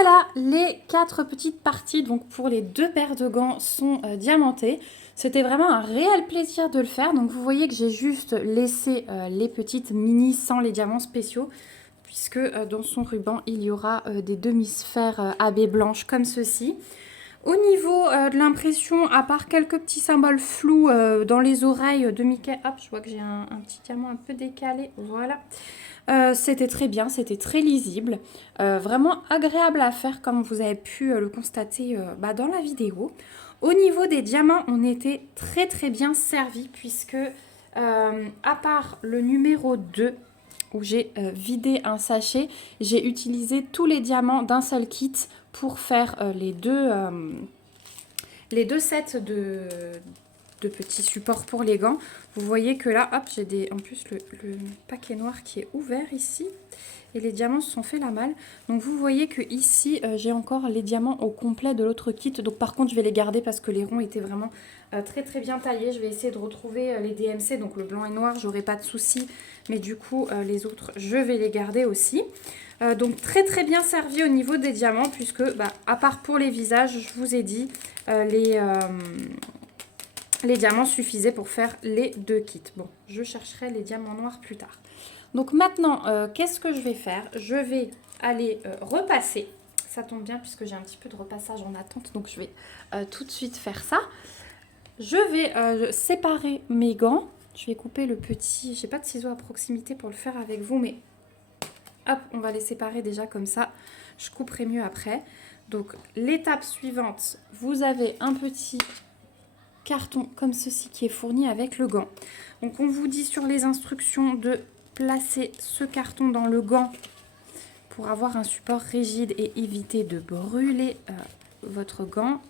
Voilà, les 4 petites parties donc pour les 2 paires de gants sont diamantées. C'était vraiment un réel plaisir de le faire. Donc vous voyez que j'ai juste laissé les petites mini sans les diamants spéciaux, puisque dans son ruban il y aura des demi-sphères à baies blanches comme ceci. Au niveau de l'impression, à part quelques petits symboles flous dans les oreilles de Mickey, hop, je vois que j'ai un petit diamant un peu décalé, voilà. C'était très bien, c'était très lisible, vraiment agréable à faire comme vous avez pu le constater dans la vidéo. Au niveau des diamants, on était très très bien servi puisque à part le numéro 2 où j'ai vidé un sachet, j'ai utilisé tous les diamants d'un seul kit pour faire les deux sets de petits supports pour les gants. Vous voyez que là, hop, j'ai en plus le paquet noir qui est ouvert ici. Et les diamants se sont fait la malle. Donc vous voyez que ici, j'ai encore les diamants au complet de l'autre kit. Donc par contre, je vais les garder parce que les ronds étaient vraiment très très bien taillés. Je vais essayer de retrouver les DMC. Donc le blanc et noir, j'aurai pas de souci. Mais du coup, les autres, je vais les garder aussi. Donc très très bien servi au niveau des diamants. Puisque, à part pour les visages, je vous ai dit, les diamants suffisaient pour faire les 2 kits. Bon, je chercherai les diamants noirs plus tard. Donc maintenant, qu'est-ce que je vais faire? Je vais aller repasser. Ça tombe bien puisque j'ai un petit peu de repassage en attente. Donc je vais tout de suite faire ça. Je vais séparer mes gants. Je vais couper le petit... J'ai pas de ciseaux à proximité pour le faire avec vous. Mais hop, on va les séparer déjà comme ça. Je couperai mieux après. Donc l'étape suivante, vous avez un petit carton comme ceci qui est fourni avec le gant. Donc on vous dit sur les instructions de placer ce carton dans le gant pour avoir un support rigide et éviter de brûler votre gant.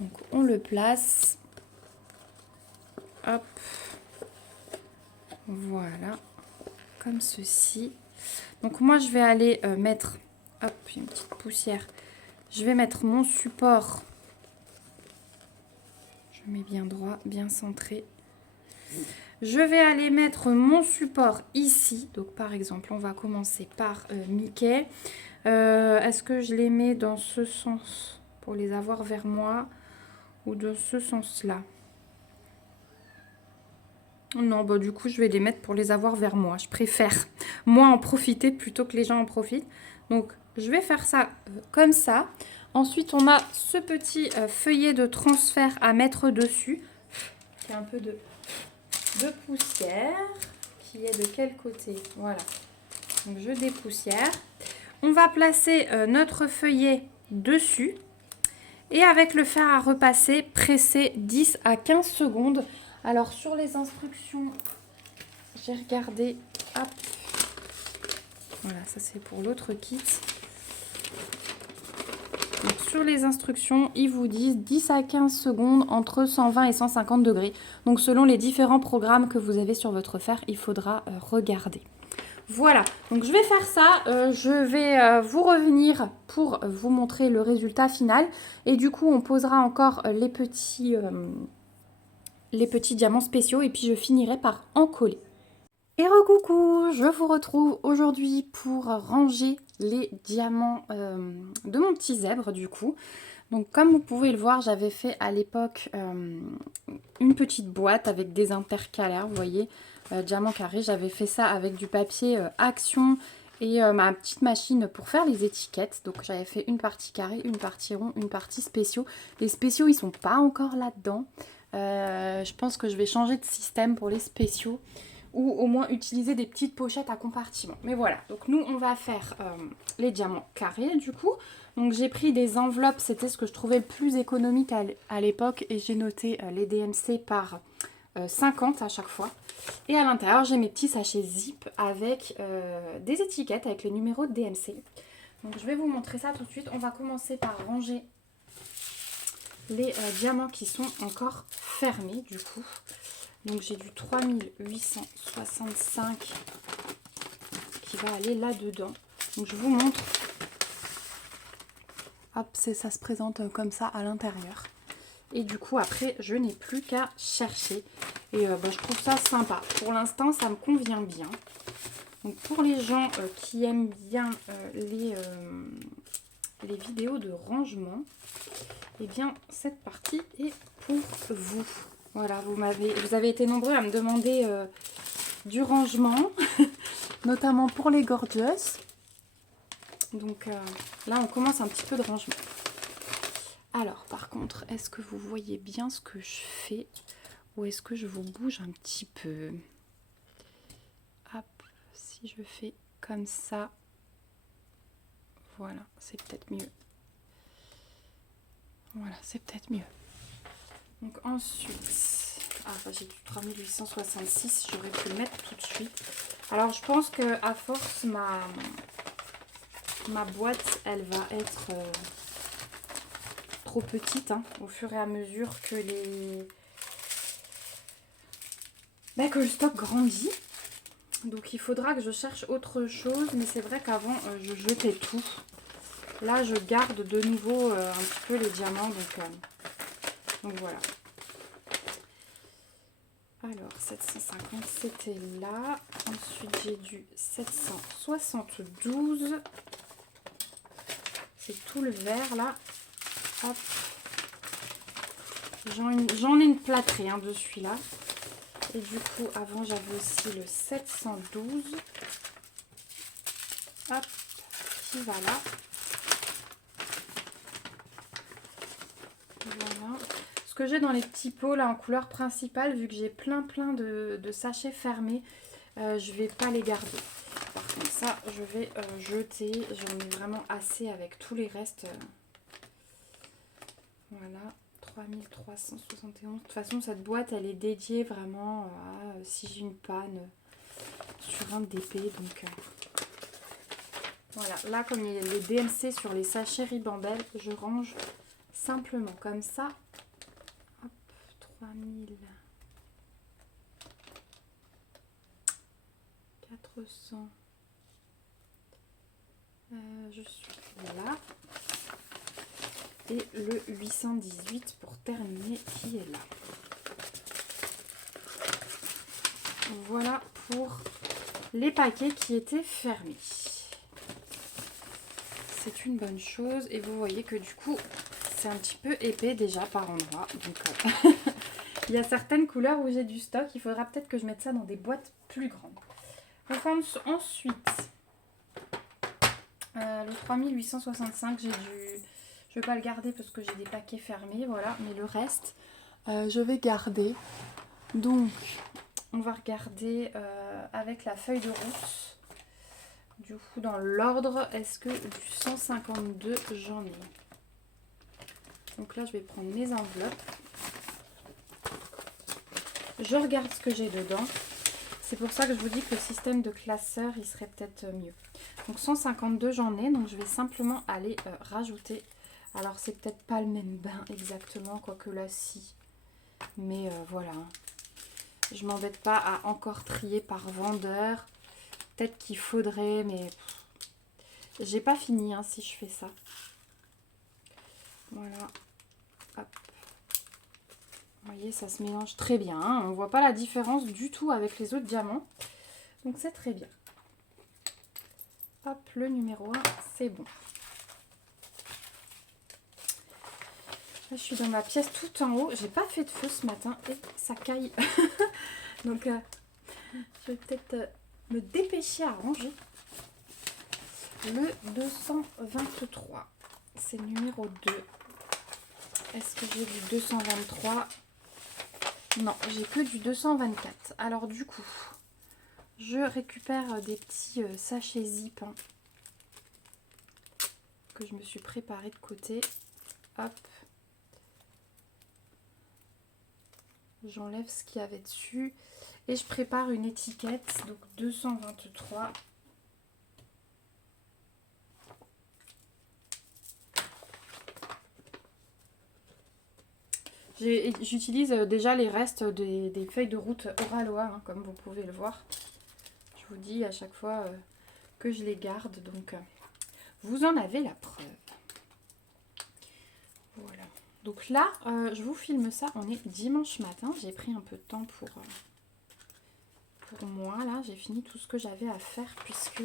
Donc on le place. Hop. Voilà. Comme ceci. Donc moi je vais aller mettre... Hop, une petite poussière. Je vais mettre mon support. Je mets bien droit, bien centré. Je vais aller mettre mon support ici. Donc par exemple, on va commencer par Mickey. Est-ce que je les mets dans ce sens pour les avoir vers moi ou dans ce sens-là? Non, du coup, je vais les mettre pour les avoir vers moi. Je préfère moi en profiter plutôt que les gens en profitent. Donc, je vais faire ça comme ça. Ensuite, on a ce petit feuillet de transfert à mettre dessus. Il y a un peu de poussière qui est de quel côté? Voilà. Donc, je dépoussière. On va placer notre feuillet dessus. Et avec le fer à repasser, presser 10 à 15 secondes. Alors, sur les instructions, j'ai regardé. Hop. Voilà, ça c'est pour l'autre kit. Donc, sur les instructions, ils vous disent 10 à 15 secondes entre 120 et 150 degrés. Donc, selon les différents programmes que vous avez sur votre fer, il faudra regarder. Voilà, donc je vais faire ça, je vais vous revenir pour vous montrer le résultat final. Et du coup, on posera encore les petits diamants spéciaux et puis je finirai par en coller. Et recoucou, je vous retrouve aujourd'hui pour ranger les diamants de mon petit zèbre du coup. Donc comme vous pouvez le voir, j'avais fait à l'époque une petite boîte avec des intercalaires, vous voyez, diamant carré. J'avais fait ça avec du papier Action et ma petite machine pour faire les étiquettes. Donc j'avais fait une partie carrée, une partie rond, une partie spéciaux. Les spéciaux, ils sont pas encore là-dedans. Je pense que je vais changer de système pour les spéciaux ou au moins utiliser des petites pochettes à compartiments. Mais voilà, donc nous on va faire les diamants carrés du coup. Donc j'ai pris des enveloppes, c'était ce que je trouvais le plus économique à l'époque et j'ai noté les DMC par 50 à chaque fois. Et à l'intérieur j'ai mes petits sachets zip avec des étiquettes avec les numéros de DMC. Donc je vais vous montrer ça tout de suite. On va commencer par ranger les diamants qui sont encore fermés du coup. Donc j'ai du 3865 qui va aller là-dedans. Donc je vous montre. Hop, ça se présente comme ça à l'intérieur. Et du coup après je n'ai plus qu'à chercher. Et je trouve ça sympa. Pour l'instant ça me convient bien. Donc pour les gens qui aiment bien les vidéos de rangement, eh bien cette partie est pour vous. Voilà, vous avez été nombreux à me demander du rangement, notamment pour les gorgeous. Donc là, on commence un petit peu de rangement. Alors, par contre, est-ce que vous voyez bien ce que je fais ou est-ce que je vous bouge un petit peu? Hop, si je fais comme ça, voilà, c'est peut-être mieux. Voilà, c'est peut-être mieux. Donc ensuite, j'ai du 3866, j'aurais pu le mettre tout de suite. Alors, je pense que à force, ma boîte, elle va être trop petite au fur et à mesure que que le stock grandit. Donc il faudra que je cherche autre chose, mais c'est vrai qu'avant je jetais tout. Là je garde de nouveau un petit peu les diamants, donc voilà. Alors 750 c'était là, ensuite j'ai du 772. C'est tout le vert là. Hop. J'en ai une plâtrée de celui-là. Et du coup, avant, j'avais aussi le 712. Hop, qui va là. Voilà. Ce que j'ai dans les petits pots là en couleur principale, vu que j'ai plein de sachets fermés, je vais pas les garder. Par contre, ça, je vais jeter. J'en ai vraiment assez avec tous les restes. Voilà. 3371. De toute façon, cette boîte, elle est dédiée vraiment à si j'ai une panne sur un DP. Donc, voilà. Là, comme il y a les DMC sur les sachets Ribambelle, je range simplement comme ça. Hop, 3400. Je suis là. Et le 818 pour terminer qui est là. Voilà pour les paquets qui étaient fermés. C'est une bonne chose et vous voyez que du coup c'est un petit peu épais déjà par endroit. Donc il y a certaines couleurs où j'ai du stock. Il faudra peut-être que je mette ça dans des boîtes plus grandes. Donc ensuite le 3865 j'ai du... Je ne vais pas le garder parce que j'ai des paquets fermés, voilà. Mais le reste, je vais garder. Donc, on va regarder avec la feuille de route. Du coup, dans l'ordre, est-ce que du 152, j'en ai? Donc là, je vais prendre mes enveloppes. Je regarde ce que j'ai dedans. C'est pour ça que je vous dis que le système de classeur, il serait peut-être mieux. Donc 152, j'en ai. Donc, je vais simplement aller rajouter... Alors, c'est peut-être pas le même bain exactement, quoique là, si. Mais voilà. Je m'embête pas à encore trier par vendeur. Peut-être qu'il faudrait, mais j'ai pas fini si je fais ça. Voilà. Hop. Vous voyez, ça se mélange très bien. On voit pas la différence du tout avec les autres diamants. Donc, c'est très bien. Hop, le numéro 1, c'est bon. Là, je suis dans ma pièce tout en haut. J'ai pas fait de feu ce matin et ça caille. Donc, je vais peut-être me dépêcher à ranger. Le 223, c'est le numéro 2. Est-ce que j'ai du 223? Non, j'ai que du 224. Alors, du coup, je récupère des petits sachets zip que je me suis préparé de côté. Hop. J'enlève ce qu'il y avait dessus et je prépare une étiquette, donc 223. J'utilise déjà les restes des feuilles de route Oraloa, comme vous pouvez le voir. Je vous dis à chaque fois que je les garde, donc vous en avez la preuve. Voilà. Donc là, je vous filme ça, on est dimanche matin. J'ai pris un peu de temps pour moi. Là, j'ai fini tout ce que j'avais à faire puisque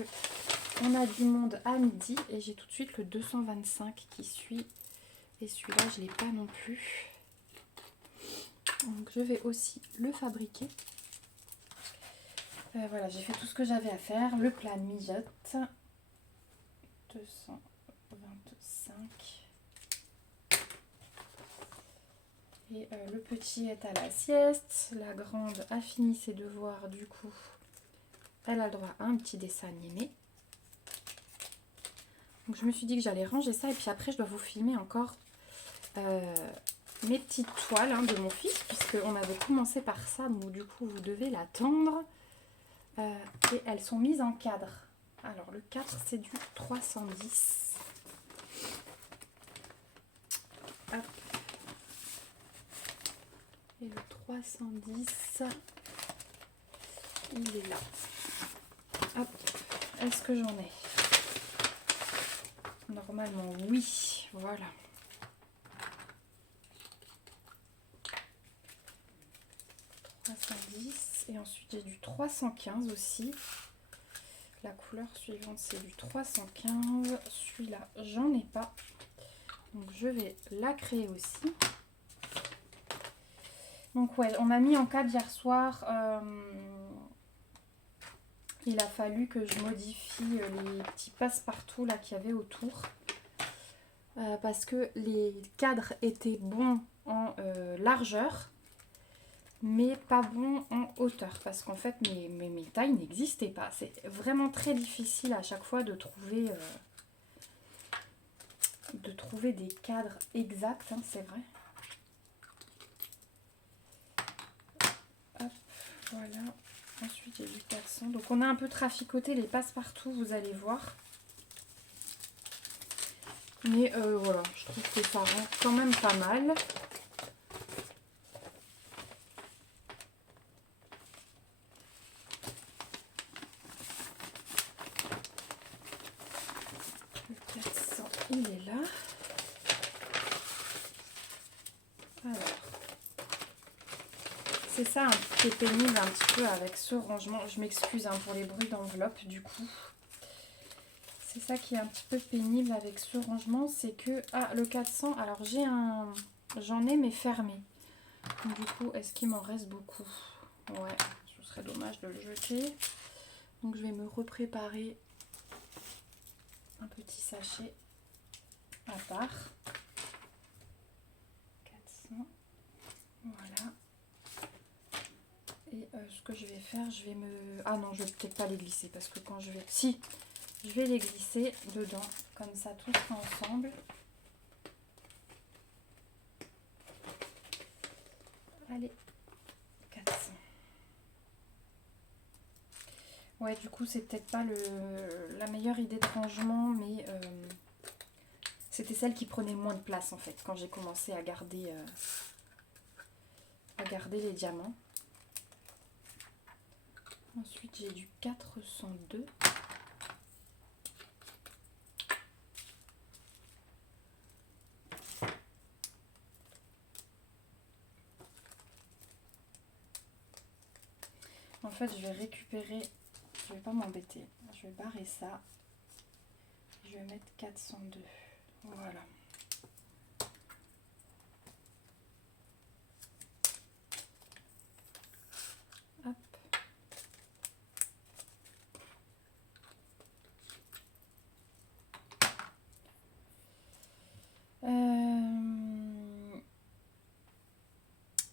on a du monde à midi et j'ai tout de suite le 225 qui suit. Et celui-là, je ne l'ai pas non plus. Donc je vais aussi le fabriquer. Voilà, j'ai fait tout ce que j'avais à faire. Le plat de mijote. 225. Et le petit est à la sieste. La grande a fini ses devoirs, du coup. Elle a le droit à un petit dessin animé. Donc je me suis dit que j'allais ranger ça. Et puis après, je dois vous filmer encore mes petites toiles de mon fils. Puisqu'on avait commencé par ça. Donc du coup, vous devez l'attendre. Et elles sont mises en cadre. Alors le 4, c'est du 310. Hop. Et le 310, il est là. Hop. Est-ce que j'en ai? Normalement, oui. Voilà. Et ensuite, j'ai du 315 aussi. La couleur suivante, c'est du 315. Celui-là, j'en ai pas. Donc, je vais la créer aussi. Donc, ouais, on a mis en cadre hier soir. Il a fallu que je modifie les petits passe-partout là qu'il y avait autour. Parce que les cadres étaient bons en largeur, mais pas bons en hauteur. Parce qu'en fait, mes tailles n'existaient pas. C'est vraiment très difficile à chaque fois de trouver des cadres exacts, hein, c'est vrai. Hop, voilà. Ensuite, j'ai du 400. Donc, on a un peu traficoté les passe-partout, vous allez voir. Mais voilà, je trouve que ça rend quand même pas mal. Le 400, il est là. Alors, c'est ça qui est pénible un petit peu avec ce rangement. Je m'excuse pour les bruits d'enveloppe du coup. C'est ça qui est un petit peu pénible avec ce rangement, c'est que le 400, alors j'en ai mais fermé. Donc, du coup, est-ce qu'il m'en reste beaucoup? Ouais, ce serait dommage de le jeter. Donc je vais me repréparer un petit sachet à part. 400, voilà. Et ce que je vais faire, je vais me... Ah non, je vais peut-être pas les glisser parce que quand je vais... Si, je vais les glisser dedans, comme ça tout sera ensemble. Allez, 400. Ouais, du coup, c'est peut-être pas la meilleure idée de rangement, mais c'était celle qui prenait le moins de place en fait, quand j'ai commencé à garder les diamants. Ensuite, j'ai du 402. En fait, je vais récupérer, je vais pas m'embêter, je vais barrer ça. Je vais mettre 402. Voilà. Hop.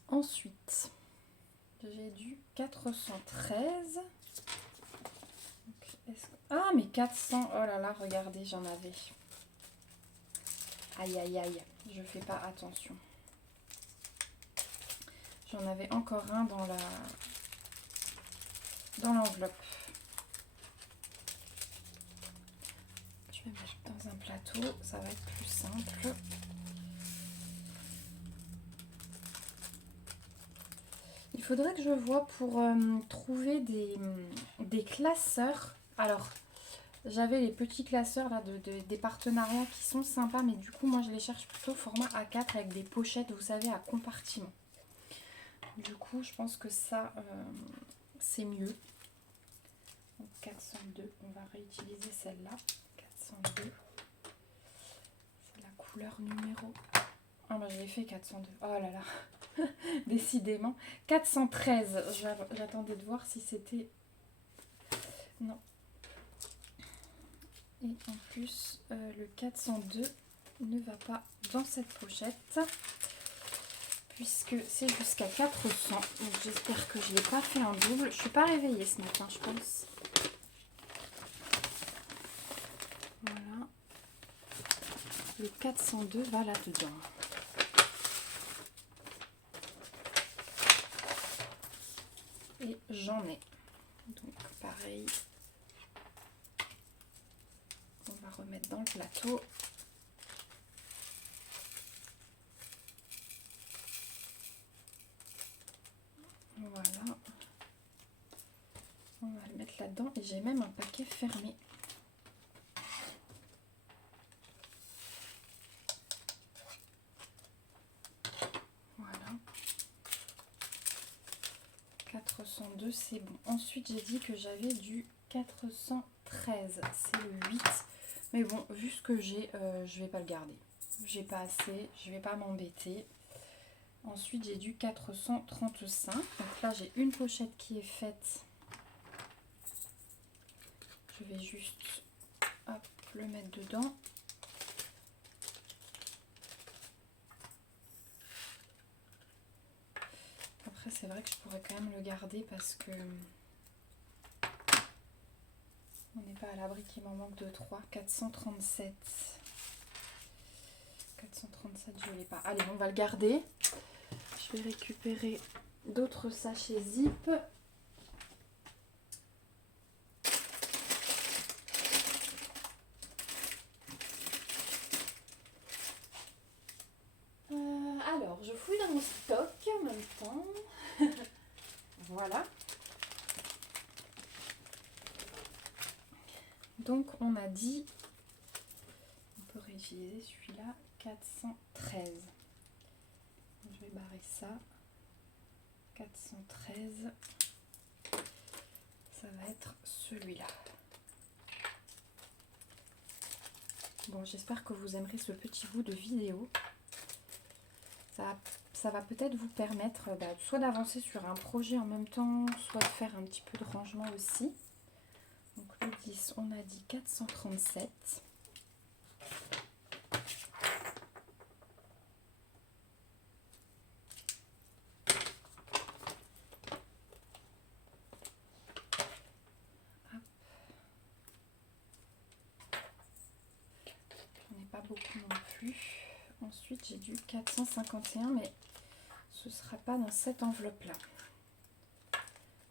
Ensuite, j'ai du 413. Ah, mais 400. Oh là là, regardez, j'en avais. Aïe, aïe, aïe. Je fais pas attention. J'en avais encore un dans l'enveloppe. Je vais mettre dans un plateau. Ça va être plus simple. Il faudrait que je vois pour trouver des classeurs. Alors, j'avais les petits classeurs là des partenariats qui sont sympas, mais du coup, moi, je les cherche plutôt format A4 avec des pochettes, vous savez, à compartiment. Du coup, je pense que ça, c'est mieux. Donc 402, on va réutiliser celle-là. 402. C'est la couleur numéro... Ah bah j'ai fait 402. Oh là là. Décidément. 413. J'attendais de voir si c'était... Non. Et en plus, le 402 ne va pas dans cette pochette. Puisque c'est jusqu'à 400. Donc j'espère que je n'ai pas fait un double. Je ne suis pas réveillée ce matin, je pense. Voilà. Le 402 va là-dedans. Et j'en ai. Donc pareil. On va remettre dans le plateau. Voilà. On va le mettre là-dedans. Et j'ai même un paquet fermé. Voilà. 402, c'est bon. Ensuite, j'ai dit que j'avais du 413. C'est le 8. Mais bon, vu ce que j'ai, je vais pas le garder. J'ai pas assez. Je vais pas m'embêter. Ensuite, j'ai du 435. Donc là, j'ai une pochette qui est faite. Je vais juste hop, le mettre dedans. Après, c'est vrai que je pourrais quand même le garder parce que on n'est pas à l'abri qu'il m'en manque 2-3. 437. 437, je ne l'ai pas. Allez, on va le garder. Je vais récupérer d'autres sachets zip. Alors, je fouille dans mon stock en même temps. Voilà. Donc, on a dit, on peut réutiliser celui-là, 413. Je vais barrer ça. 413. Ça va être celui-là. Bon, j'espère que vous aimerez ce petit bout de vidéo. Ça va peut-être vous permettre soit d'avancer sur un projet en même temps, soit de faire un petit peu de rangement aussi. Donc le 10, on a dit 437. Hop. On n'est pas beaucoup non plus. Ensuite, j'ai du 451, mais ce ne sera pas dans cette enveloppe-là.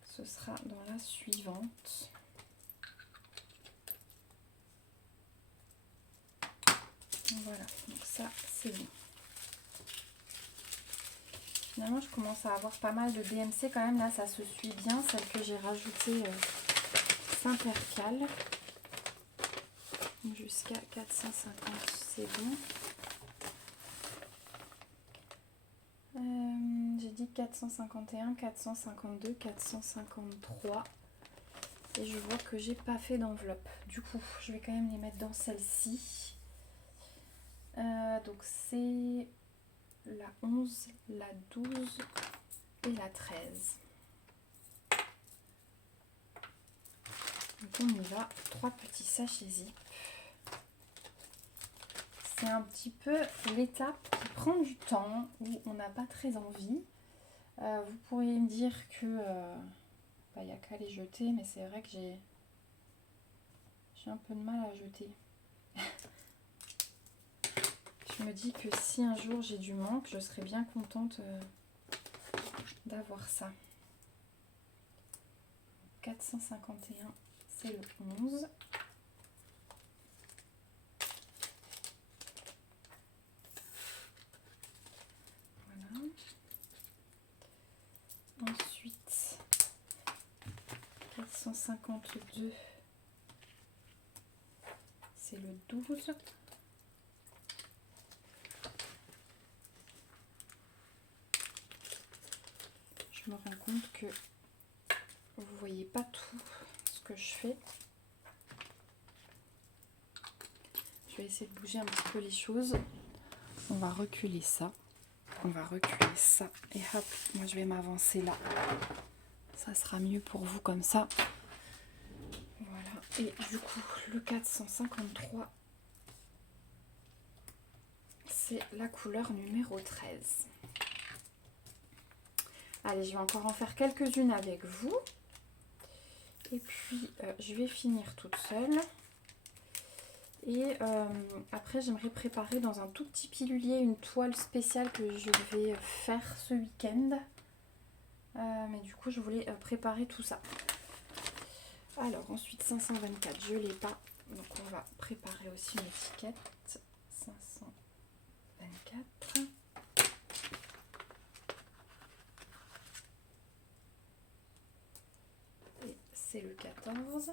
Ce sera dans la suivante. Voilà, donc ça, c'est bon. Finalement, je commence à avoir pas mal de DMC quand même. Là, ça se suit bien. Celle que j'ai rajoutée s'intercale. Jusqu'à 450, c'est bon. J'ai dit 451, 452, 453. Et je vois que j'ai pas fait d'enveloppe. Du coup, je vais quand même les mettre dans celle-ci. Donc c'est la 11, la 12 et la 13. Donc on y va. 3 petits sachets zip. C'est un petit peu l'étape qui prend du temps, où on n'a pas très envie. Vous pourriez me dire que il n'y a qu'à les jeter, mais c'est vrai que j'ai un peu de mal à jeter. Je me dis que si un jour j'ai du manque, je serais bien contente d'avoir ça. 451, c'est le 11. Voilà. Ensuite, 452, c'est le 12. Je me rends compte que vous voyez pas tout ce que je fais. Je vais essayer de bouger un petit peu les choses. On va reculer ça. On va reculer ça. Et hop, moi je vais m'avancer là. Ça sera mieux pour vous comme ça. Voilà. Et du coup, le 453, c'est la couleur numéro 13. Allez, je vais encore en faire quelques-unes avec vous. Et puis, je vais finir toute seule. Et après, j'aimerais préparer dans un tout petit pilulier une toile spéciale que je vais faire ce week-end. Mais du coup, je voulais préparer tout ça. Alors, ensuite, 524, je ne l'ai pas. Donc, on va préparer aussi une étiquette. 524. Et c'est le 14.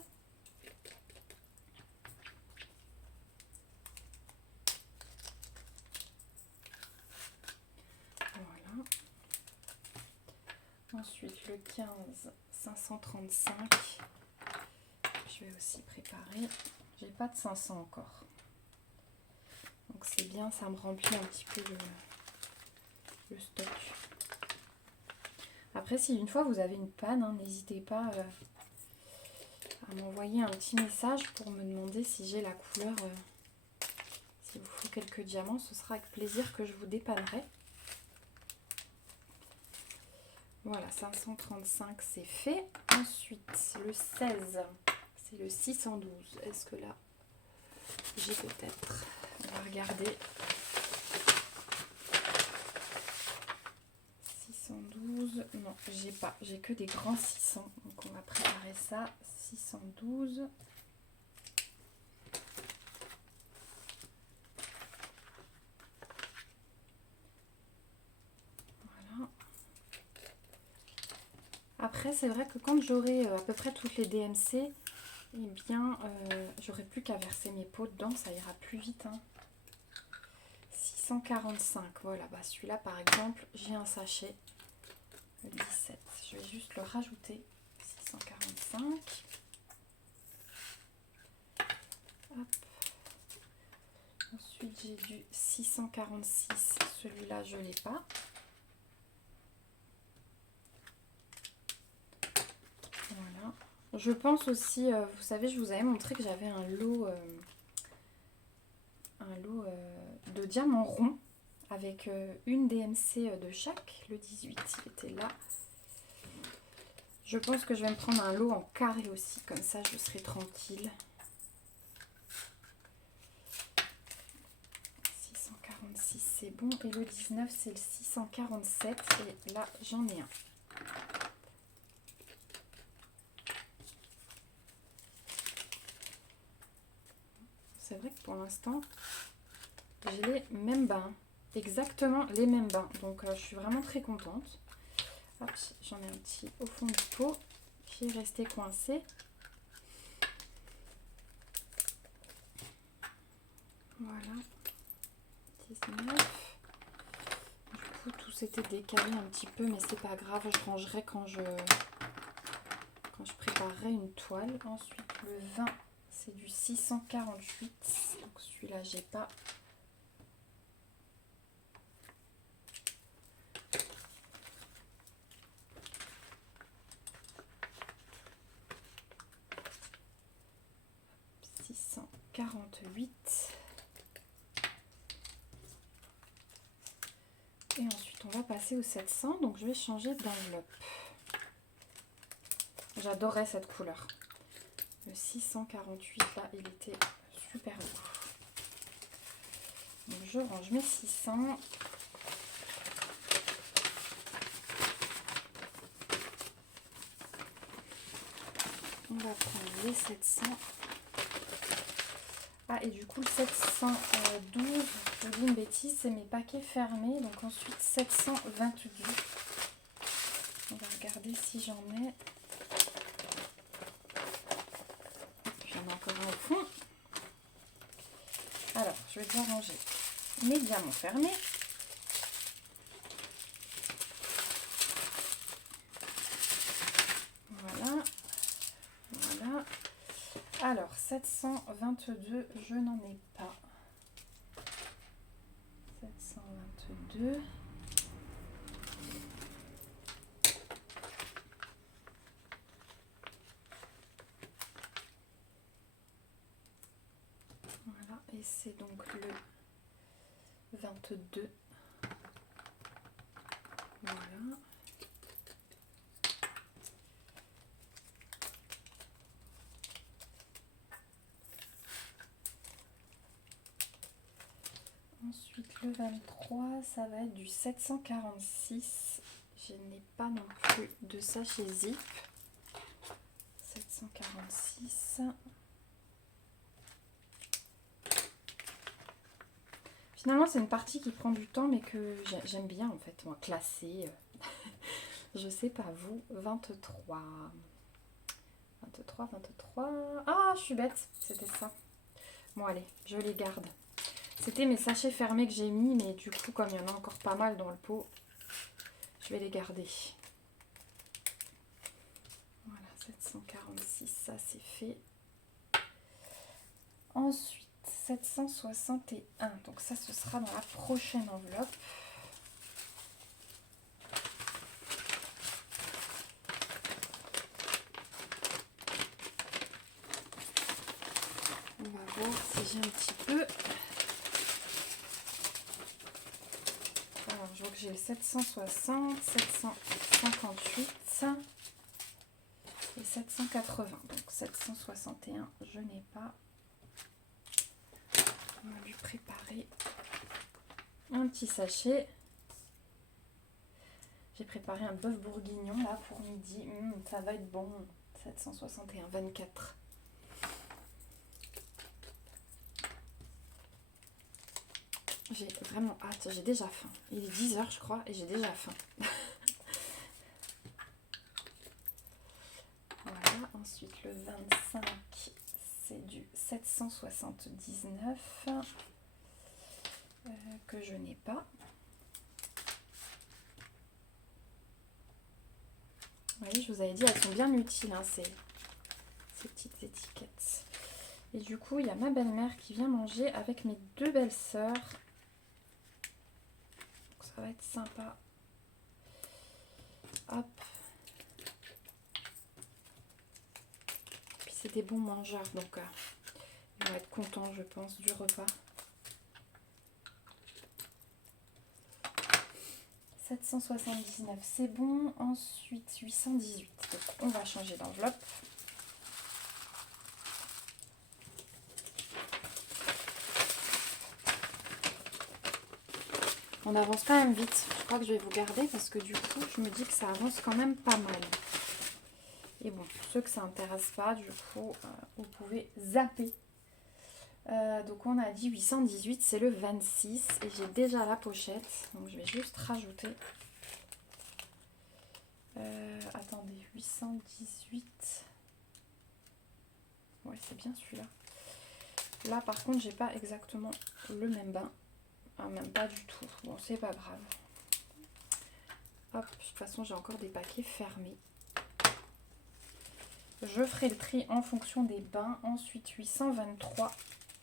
Voilà. Ensuite, le 15, 535. Je vais aussi préparer. J'ai pas de 500 encore. Donc c'est bien, ça me remplit un petit peu le stock. Après, si une fois vous avez une panne, hein, n'hésitez pas à m'envoyer un petit message pour me demander si j'ai la couleur. S'il vous faut quelques diamants, ce sera avec plaisir que je vous dépannerai. Voilà, 535 c'est fait. Ensuite, le 16, c'est le 612. Est-ce que là, j'ai peut-être... On va regarder. 612, non, j'ai pas. J'ai que des grands 600. Donc on va préparer ça. 612. Voilà. Après, c'est vrai que quand j'aurai à peu près toutes les DMC, eh bien, j'aurai plus qu'à verser mes pots dedans. Ça ira plus vite, hein. 645, voilà, bah celui-là par exemple, j'ai un sachet, le 17, je vais juste le rajouter, 645, hop. Ensuite j'ai du 646, celui-là je ne l'ai pas, voilà. Je pense aussi, vous savez, je vous avais montré que j'avais un lot de diamants ronds avec une DMC de chaque. Le 18 il était là. Je pense que je vais me prendre un lot en carré aussi, comme ça je serai tranquille. 646 c'est bon, et le 19 c'est le 647 et là j'en ai un. C'est vrai que pour l'instant j'ai les mêmes bains, exactement les mêmes bains, donc je suis vraiment très contente. Hop, j'en ai un petit au fond du pot qui est resté coincé. Voilà, 19. Du coup tout s'était décalé un petit peu, mais c'est pas grave, je rangerai quand je préparerai une toile. Ensuite le 20 c'est du 648, donc celui-là j'ai pas. Et ensuite on va passer au 700, donc je vais changer d'enveloppe. J'adorais cette couleur. Le 648 là il était super beau. Donc je range mes 600. On va prendre les 700. Ah, et du coup, le 712, je dis une bêtise, c'est mes paquets fermés. Donc ensuite, 722. On va regarder si j'en ai. Il y en a encore un au fond. Alors, je vais déjà ranger mes diamants fermés. Voilà. Voilà. 722, je n'en ai pas. 722. Voilà, et c'est donc le 22. Voilà. Ensuite, le 23, ça va être du 746. Je n'ai pas non plus de sachet zip. 746. Finalement, c'est une partie qui prend du temps, mais que j'aime bien en fait. Moi, classer. Je sais pas vous. 23. 23, 23. Ah, je suis bête. C'était ça. Bon, allez, je les garde. C'était mes sachets fermés que j'ai mis, mais du coup, comme il y en a encore pas mal dans le pot, je vais les garder. Voilà, 746, ça c'est fait. Ensuite, 761. Donc ça, ce sera dans la prochaine enveloppe. On va voir si j'ai un petit peu. Alors, je vois que j'ai le 760, 758 et 780. Donc 761, je n'ai pas. On va lui préparer un petit sachet. J'ai préparé un bœuf bourguignon là pour midi. Ça va être bon. 761, 24. J'ai vraiment hâte, j'ai déjà faim. Il est 10 h je crois et j'ai déjà faim. Voilà, ensuite le 25, c'est du 779 que je n'ai pas. Oui, je vous avais dit, elles sont bien utiles, hein, ces petites étiquettes. Et du coup, il y a ma belle-mère qui vient manger avec mes deux belles-sœurs. Ça va être sympa. Hop. Puis c'est des bons mangeurs, donc ils vont être contents, je pense, du repas. 779, c'est bon. Ensuite, 818. Donc, on va changer d'enveloppe. On avance quand même vite. Je crois que je vais vous garder parce que du coup, je me dis que ça avance quand même pas mal. Et bon, pour ceux que ça intéresse pas, du coup, vous pouvez zapper. Donc on a dit 818, c'est le 26 et j'ai déjà la pochette. Donc je vais juste rajouter. Attendez, 818. Ouais, c'est bien celui-là. Là, par contre, j'ai pas exactement le même bain. Ah, même pas du tout. Bon, c'est pas grave. Hop, de toute façon, j'ai encore des paquets fermés. Je ferai le tri en fonction des bains. Ensuite, 823.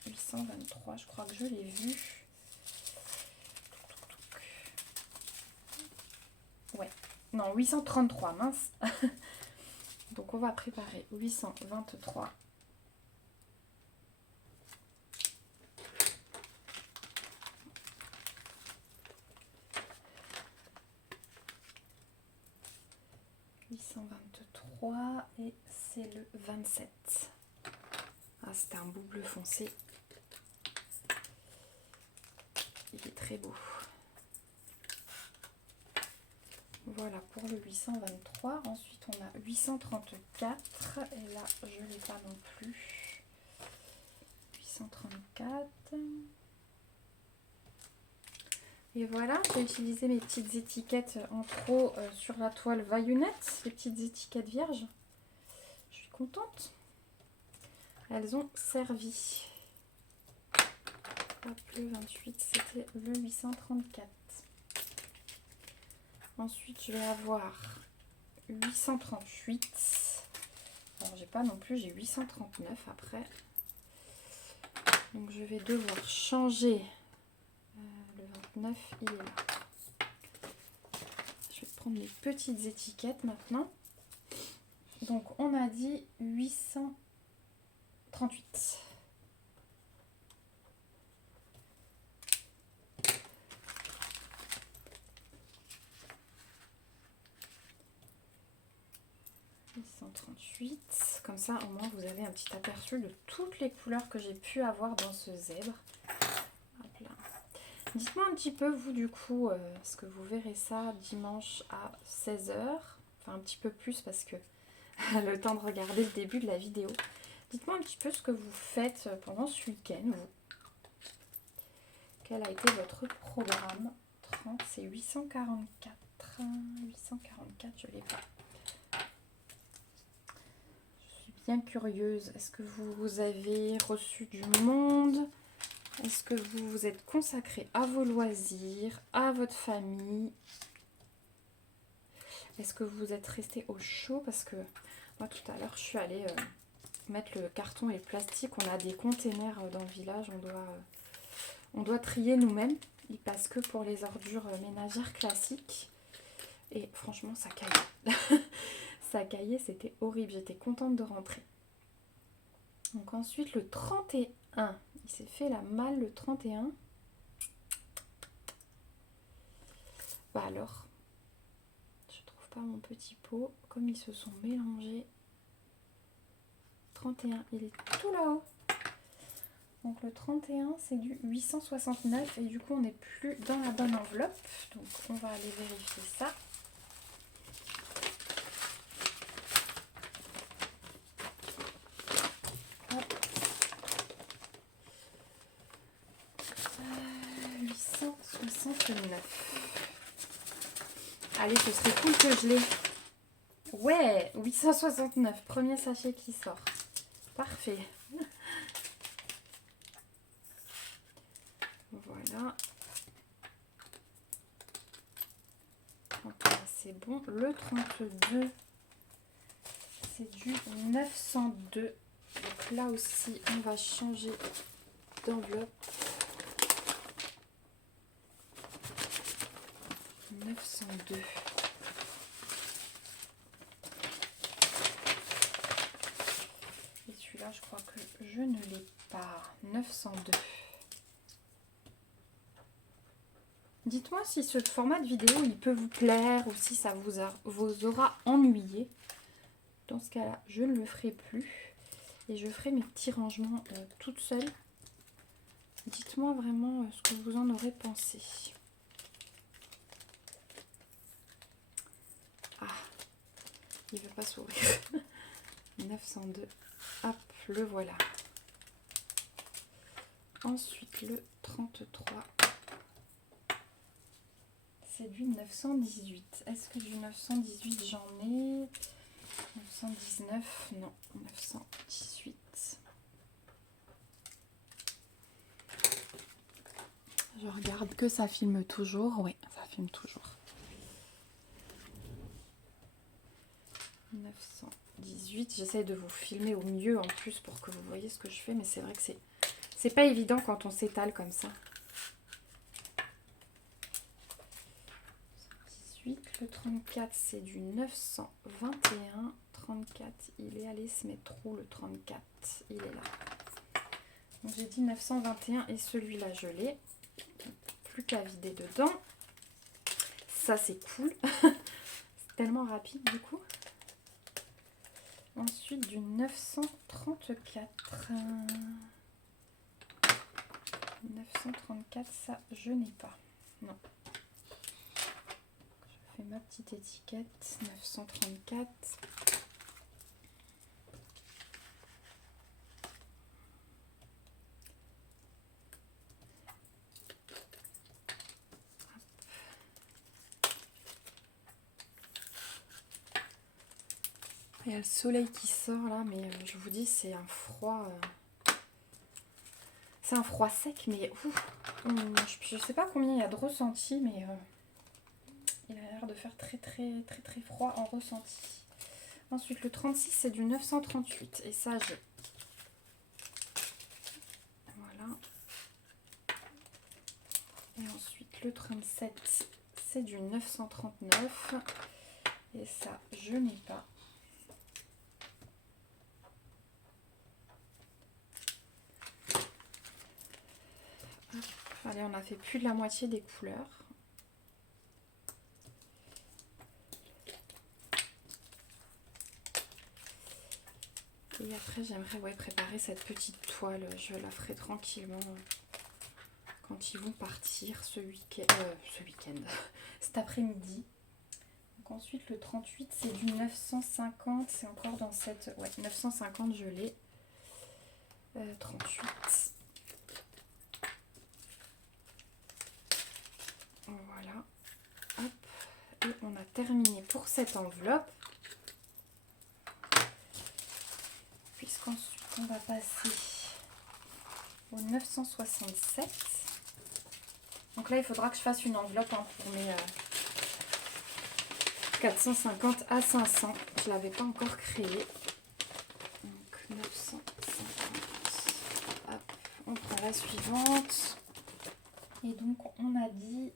823, je crois que je l'ai vu. Ouais. Non, 833, mince. Donc, on va préparer 823. Et c'est le 27. Ah, c'était un bout bleu foncé. Il est très beau. Voilà pour le 823. Ensuite, on a 834. Et là, je ne l'ai pas non plus. 834. Et voilà, j'ai utilisé mes petites étiquettes en trop sur la toile Vaillunette, les petites étiquettes vierges. Je suis contente. Elles ont servi. Hop, le 28, c'était le 834. Ensuite, je vais avoir 838. Alors, j'ai pas non plus, j'ai 839 après. Donc je vais devoir changer. Le 29, il est là. Je vais prendre mes petites étiquettes maintenant. Donc on a dit 838. Comme ça, au moins, vous avez un petit aperçu de toutes les couleurs que j'ai pu avoir dans ce zèbre. Dites-moi un petit peu, vous, du coup, parce que vous verrez ça dimanche à 16 h. Enfin, un petit peu plus parce que le temps de regarder le début de la vidéo. Dites-moi un petit peu ce que vous faites pendant ce week-end, vous. Quel a été votre programme? 30, c'est 844. 844, je l'ai pas. Bien curieuse. Est-ce que vous avez reçu du monde? Est-ce que vous vous êtes consacré à vos loisirs, à votre famille? Est-ce que vous êtes resté au chaud? Parce que moi tout à l'heure je suis allée mettre le carton et le plastique. On a des containers dans le village, on doit trier nous-mêmes. Ils passent que pour les ordures ménagères classiques. Et franchement ça caillait. Ça caillait, c'était horrible, j'étais contente de rentrer. Donc ensuite le 31, il s'est fait la malle le 31. Bah alors, je trouve pas mon petit pot, comme ils se sont mélangés. 31, il est tout là-haut. Donc le 31 c'est du 869 et du coup on n'est plus dans la bonne enveloppe. Donc on va aller vérifier ça. Hop. 869. Allez, ce serait cool que je l'ai. Ouais, 869, premier sachet qui sort. Parfait. Voilà. C'est bon. Le 32, c'est du 902. Donc là aussi, on va changer d'enveloppe. 902. Et celui-là, je crois que je ne l'ai pas. 902. Dites-moi si ce format de vidéo, il peut vous plaire ou si ça vous aura ennuyé. Dans ce cas-là, je ne le ferai plus. Et je ferai mes petits rangements toute seule. Dites-moi vraiment ce que vous en aurez pensé. Ah, il ne veut pas s'ouvrir. 902. Hop, le voilà. Ensuite, le 33. C'est du 918. Est-ce que du 918 j'en ai? 919, non, 918. Je regarde que ça filme toujours. Oui, ça filme toujours. 918. J'essaie de vous filmer au mieux en plus pour que vous voyez ce que je fais, mais c'est vrai que c'est pas évident quand on s'étale comme ça. 18. Le 34, c'est du 921. 34, il est allé se mettre où le 34? Il est là. Donc j'ai dit 921 et celui-là je l'ai. Plus qu'à vider dedans. Ça c'est cool. C'est tellement rapide du coup. Ensuite du 934. 934, ça je n'ai pas. Non. Je fais ma petite étiquette. 934. Il y a le soleil qui sort là, mais je vous dis, c'est un froid. C'est un froid sec, mais je sais pas combien il y a de ressenti, mais il a l'air de faire très froid en ressenti. Ensuite, le 36, c'est du 938. Et ça, j'ai. Voilà. Et ensuite le 37, c'est du 939. Et ça, je n'ai pas. Hop. Allez, on a fait plus de la moitié des couleurs. Et après, j'aimerais préparer cette petite toile. Je la ferai tranquillement quand ils vont partir ce week-end, cet après-midi. Donc ensuite, le 38, c'est du 950. C'est encore dans cette... Ouais, 950, je l'ai. 38. Voilà. Hop. Et on a terminé pour cette enveloppe. Puisqu'ensuite, on va passer au 967. Donc là, il faudra que je fasse une enveloppe pour mes 450 à 500. Je ne l'avais pas encore créée. Donc 950. Hop, on prend la suivante. Et donc, on a dit...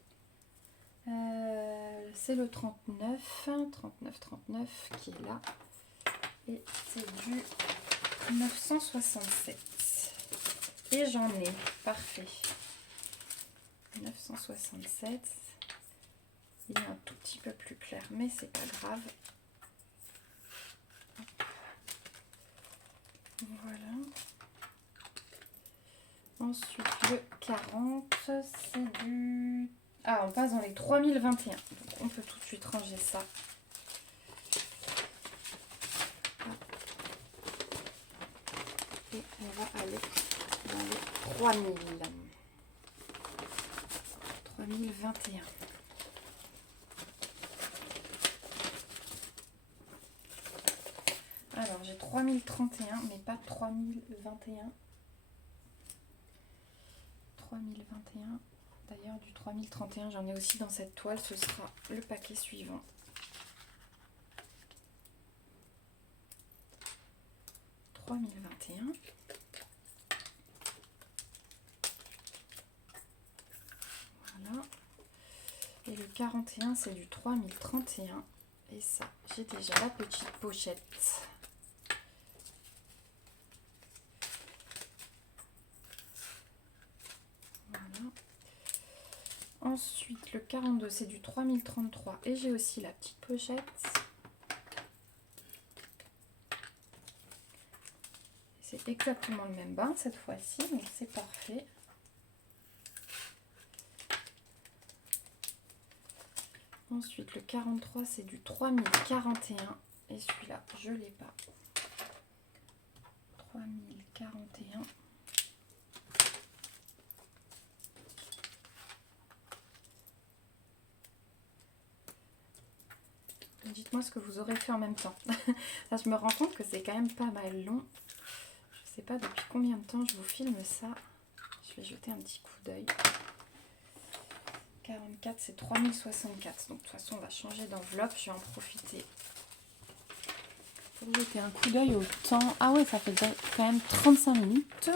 c'est le 39 qui est là. Et c'est du 967. Et j'en ai. Parfait. 967. Il est un tout petit peu plus clair, mais c'est pas grave. Voilà. Ensuite, le 40, c'est du... Ah, on passe dans les 3021. Donc, on peut tout de suite ranger ça. Et on va aller dans les 3000. 3021. Alors, j'ai 3031, mais pas 3021. 3021. D'ailleurs, du 3031, j'en ai aussi dans cette toile. Ce sera le paquet suivant. Voilà. Et le 41, c'est du 3031. Et ça, j'ai déjà la petite pochette. Voilà. Ensuite, le 42, c'est du 3033. Et j'ai aussi la petite pochette. C'est exactement le même bain cette fois-ci, donc c'est parfait. Ensuite, le 43, c'est du 3041. Et celui-là, je ne l'ai pas. 3041. Dites-moi ce que vous aurez fait en même temps. Là, je me rends compte que c'est quand même pas mal long. Je ne sais pas depuis combien de temps je vous filme ça. Je vais jeter un petit coup d'œil. 44, c'est 3064. Donc, de toute façon, on va changer d'enveloppe. Je vais en profiter pour jeter un coup d'œil au temps. Ah ouais, ça fait quand même 35 minutes.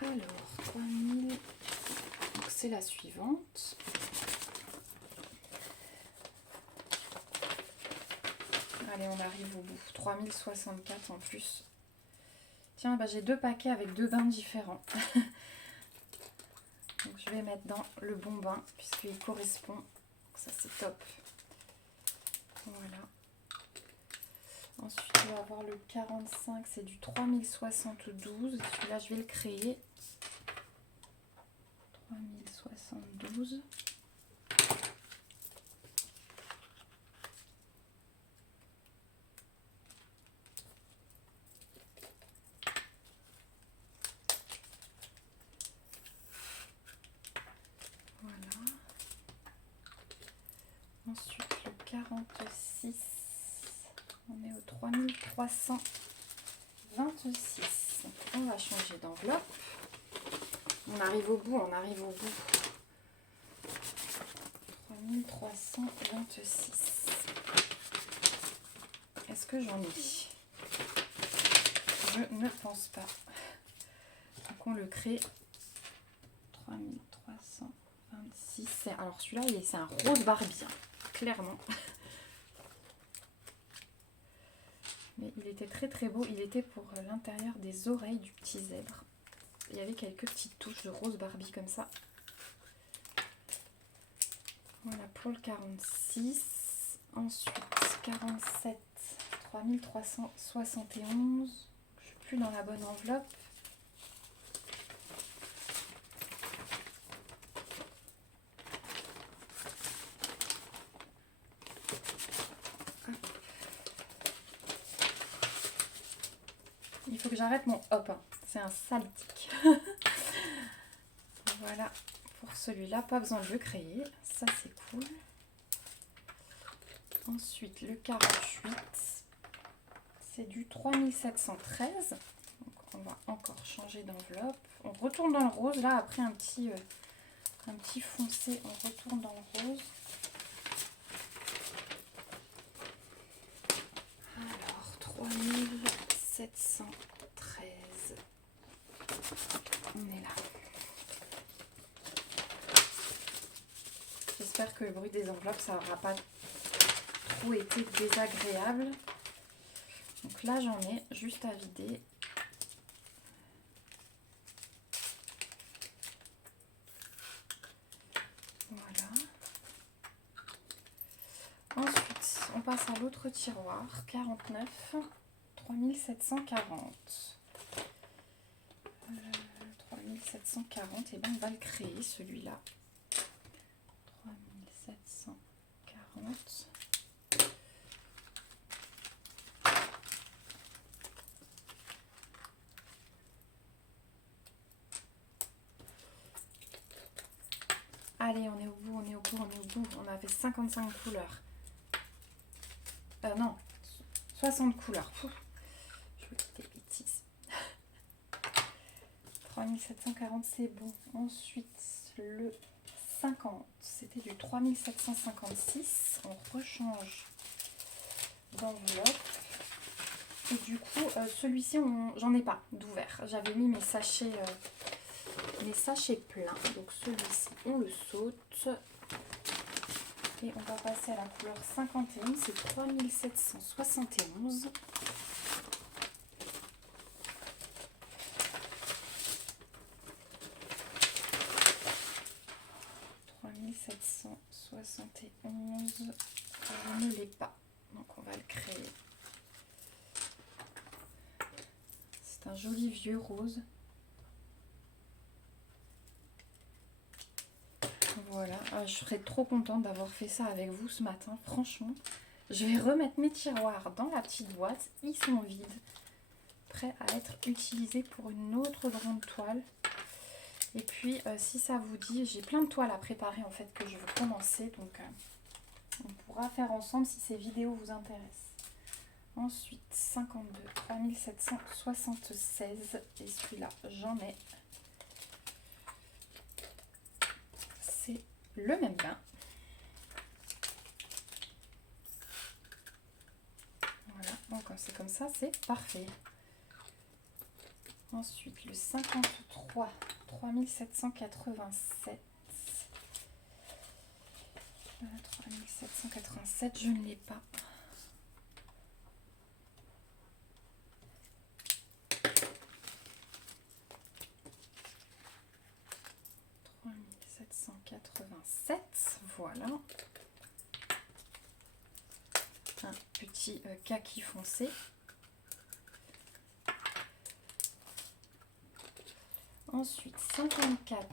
Alors, 3000. Donc, c'est la suivante. Allez, on arrive au bout. 3064 en plus. Tiens, bah, j'ai deux paquets avec deux bains différents. Donc, je vais mettre dans le bon bain puisqu'il correspond. Donc, ça, c'est top. Voilà. Ensuite, on va avoir le 45. C'est du 3072. Celui-là, je vais le créer. 3072. Ensuite, le 46, on est au 3326. Donc, on va changer d'enveloppe. On arrive au bout, 3326. Est-ce que j'en ai? Je ne pense pas. Donc, on le crée. 3326. Alors celui-là, c'est un rose Barbie, hein, clairement. Mais il était très très beau. Il était pour l'intérieur des oreilles du petit zèbre. Il y avait quelques petites touches de rose Barbie comme ça. Voilà pour le 46. Ensuite, 47, 3371. Je ne suis plus dans la bonne enveloppe. Il faut que j'arrête mon hop, hein. C'est un sale tic. Voilà pour celui-là, pas besoin de le créer, ça c'est cool. Ensuite le 48, c'est du 3713. Donc on va encore changer d'enveloppe. On retourne dans le rose, là après un petit foncé, on retourne dans le rose. Alors 3713, on est là. J'espère que le bruit des enveloppes, ça n'aura pas trop été désagréable. Donc là, j'en ai juste à vider. Voilà. Ensuite, on passe à l'autre tiroir. 49, 3740. 3740, et bien on va le créer celui-là. 3740. Allez, on est au bout, on est au bout, on est au bout. On avait 55 couleurs. Non, 60 couleurs. Pouf, je vous dis des bêtises. 3740, c'est bon. Ensuite, le 50, c'était du 3756. On rechange d'enveloppe. Et du coup, celui-ci, j'en ai pas d'ouvert. J'avais mis mes sachets pleins. Donc celui-ci, on le saute. Et on va passer à la couleur 51. C'est 3771. Je ne l'ai pas, donc on va le créer. C'est un joli vieux rose. Voilà, je serais trop contente d'avoir fait ça avec vous ce matin, franchement. Je vais remettre mes tiroirs dans la petite boîte, ils sont vides, prêts à être utilisés pour une autre grande toile. Et puis, si ça vous dit, j'ai plein de toiles à préparer en fait que je veux commencer, donc on pourra faire ensemble si ces vidéos vous intéressent. Ensuite, 52, 3776, et celui-là, j'en ai. C'est le même bain. Voilà, donc c'est comme ça, c'est parfait. Ensuite, le 53, 3787. 3787, je ne l'ai pas. Voilà, un petit kaki foncé. Ensuite 54,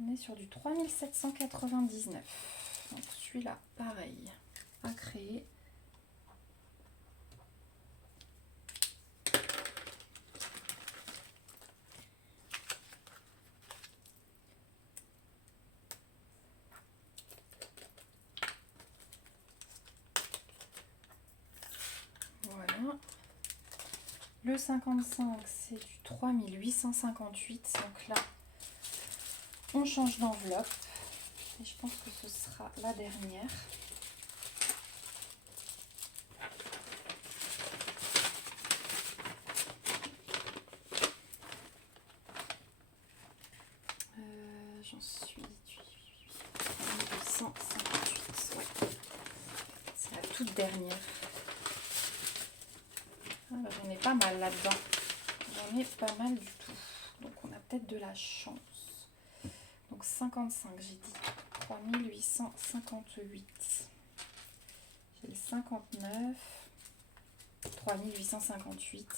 on est sur du 3799. Donc celui-là pareil à créer. Le 55, c'est du 3858. Donc là, on change d'enveloppe. Et je pense que ce sera la dernière. Ensuite, 1858, ouais. C'est la toute dernière. Ah, bah, j'en ai pas mal là-dedans. J'en ai pas mal du tout. Donc on a peut-être de la chance. Donc 55, j'ai dit. 3858. J'ai le 59. 3858.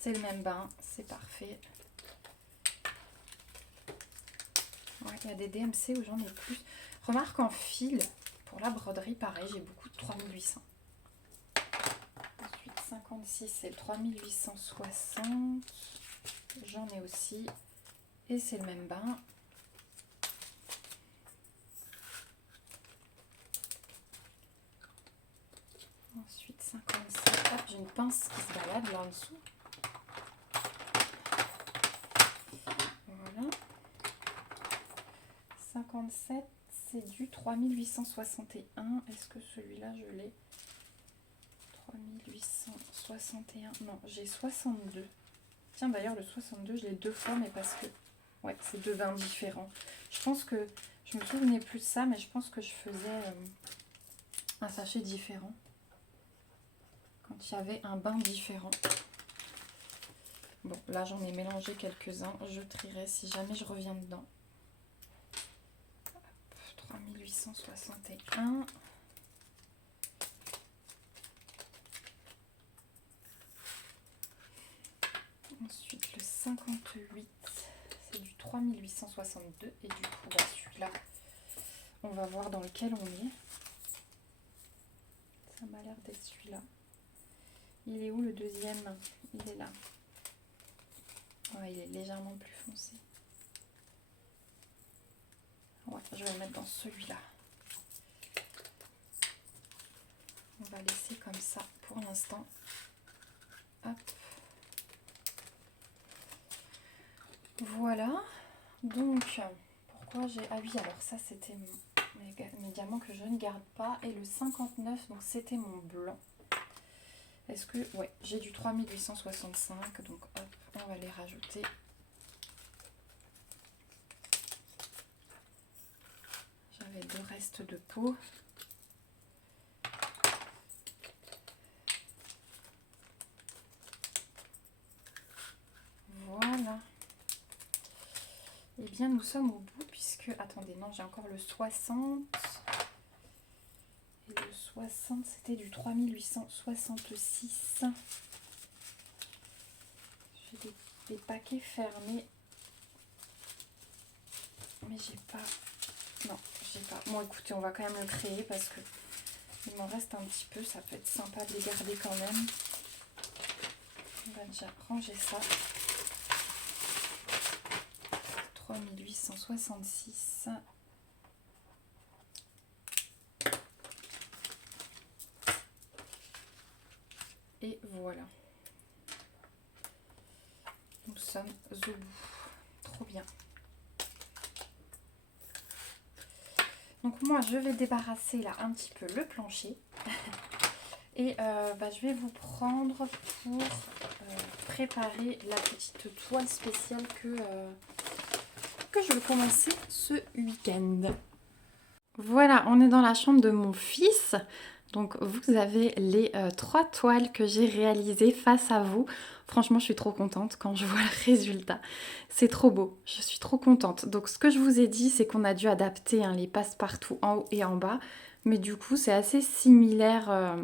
C'est le même bain, c'est parfait. Ouais, il y a des DMC où j'en ai plus. Remarque en fil, pour la broderie, pareil, j'ai beaucoup de 3800. Ensuite, 56, c'est le 3860. J'en ai aussi. Et c'est le même bain. Ensuite, 57. Hop, j'ai une pince qui se balade là en dessous. Voilà. 57, c'est du 3861. Est-ce que celui-là, je l'ai? 3861. Non, j'ai 62. Tiens, d'ailleurs, le 62, je l'ai deux fois, mais parce que... Ouais, c'est deux bains différents. Je pense que... Je me souvenais plus de ça, mais je pense que je faisais un sachet différent. Quand il y avait un bain différent. Bon, là, j'en ai mélangé quelques-uns. Je trierai si jamais je reviens dedans. 3861. Ensuite, le 58, c'est du 3862. Et du coup, bah, celui-là, on va voir dans lequel on est. Ça m'a l'air d'être celui-là. Il est où le deuxième? Il est là. Ouais, il est légèrement plus foncé. Ouais, je vais le mettre dans celui-là. On va laisser comme ça pour l'instant. Hop. Voilà. Donc, pourquoi j'ai... Ah oui, alors ça, c'était mes diamants que je ne garde pas. Et le 59, donc c'était mon blanc. Est-ce que... Ouais, j'ai du 3865. Donc, hop, on va les rajouter. J'avais deux restes de peau. Voilà. Eh bien, nous sommes au bout puisque... Attendez, non, j'ai encore le 60. Et le 60, c'était du 3866. J'ai des paquets fermés. Mais j'ai pas... Non, j'ai pas. Bon, écoutez, on va quand même le créer parce que il m'en reste un petit peu. Ça peut être sympa de les garder quand même. On va déjà ranger ça. 3866. Et voilà. Nous sommes au bout. Trop bien. Donc moi, je vais débarrasser là un petit peu le plancher. Et je vais vous prendre pour préparer la petite toile spéciale que je vais commencer ce week-end. Voilà, on est dans la chambre de mon fils. Donc vous avez les 3 toiles que j'ai réalisées face à vous. Franchement, je suis trop contente quand je vois le résultat. C'est trop beau, je suis trop contente. Donc ce que je vous ai dit, c'est qu'on a dû adapter les passe-partout en haut et en bas. Mais du coup, c'est assez similaire,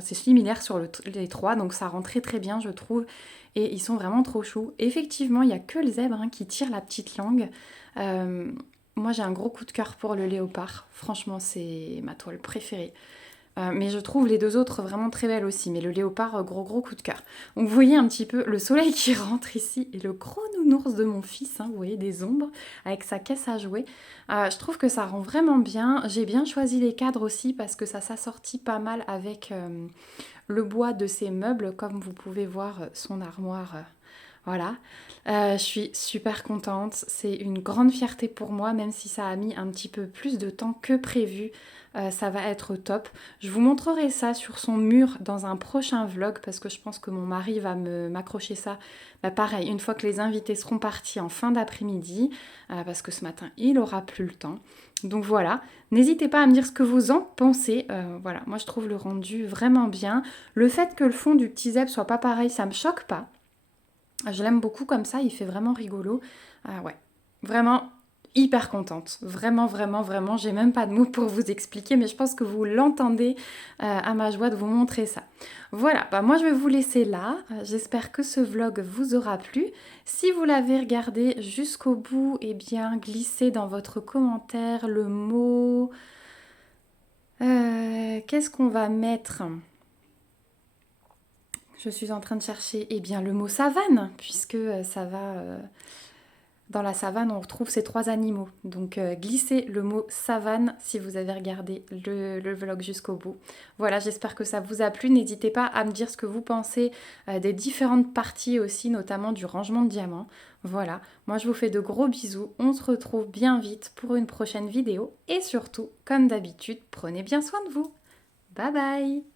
c'est similaire sur les 3. Donc ça rend très très bien, je trouve. Et ils sont vraiment trop choux. Et effectivement, il n'y a que le zèbre qui tire la petite langue. Moi, j'ai un gros coup de cœur pour le léopard. Franchement, c'est ma toile préférée. Mais je trouve les deux autres vraiment très belles aussi. Mais le léopard, gros coup de cœur. Donc vous voyez un petit peu le soleil qui rentre ici et le gros nounours de mon fils. Vous voyez des ombres avec sa caisse à jouer. Je trouve que ça rend vraiment bien. J'ai bien choisi les cadres aussi parce que ça s'assortit pas mal avec le bois de ses meubles. Comme vous pouvez voir son armoire. Voilà. Je suis super contente. C'est une grande fierté pour moi, même si ça a mis un petit peu plus de temps que prévu. Ça va être top. Je vous montrerai ça sur son mur dans un prochain vlog parce que je pense que mon mari va m'accrocher ça. Bah, pareil, une fois que les invités seront partis en fin d'après-midi, parce que ce matin, il aura plus le temps. Donc voilà, n'hésitez pas à me dire ce que vous en pensez. Voilà, moi je trouve le rendu vraiment bien. Le fait que le fond du petit zèbre soit pas pareil, ça me choque pas. Je l'aime beaucoup comme ça, il fait vraiment rigolo. Ouais, vraiment hyper contente. Vraiment, vraiment, vraiment. J'ai même pas de mots pour vous expliquer, mais je pense que vous l'entendez à ma joie de vous montrer ça. Voilà, bah moi je vais vous laisser là. J'espère que ce vlog vous aura plu. Si vous l'avez regardé jusqu'au bout, eh bien glissez dans votre commentaire le mot. Qu'est-ce qu'on va mettre? Je suis en train de chercher eh bien, le mot savane, puisque ça va dans la savane, on retrouve ces trois animaux. Donc glissez le mot savane si vous avez regardé le vlog jusqu'au bout. Voilà, j'espère que ça vous a plu. N'hésitez pas à me dire ce que vous pensez des différentes parties aussi, notamment du rangement de diamants. Voilà, moi je vous fais de gros bisous. On se retrouve bien vite pour une prochaine vidéo. Et surtout, comme d'habitude, prenez bien soin de vous. Bye bye!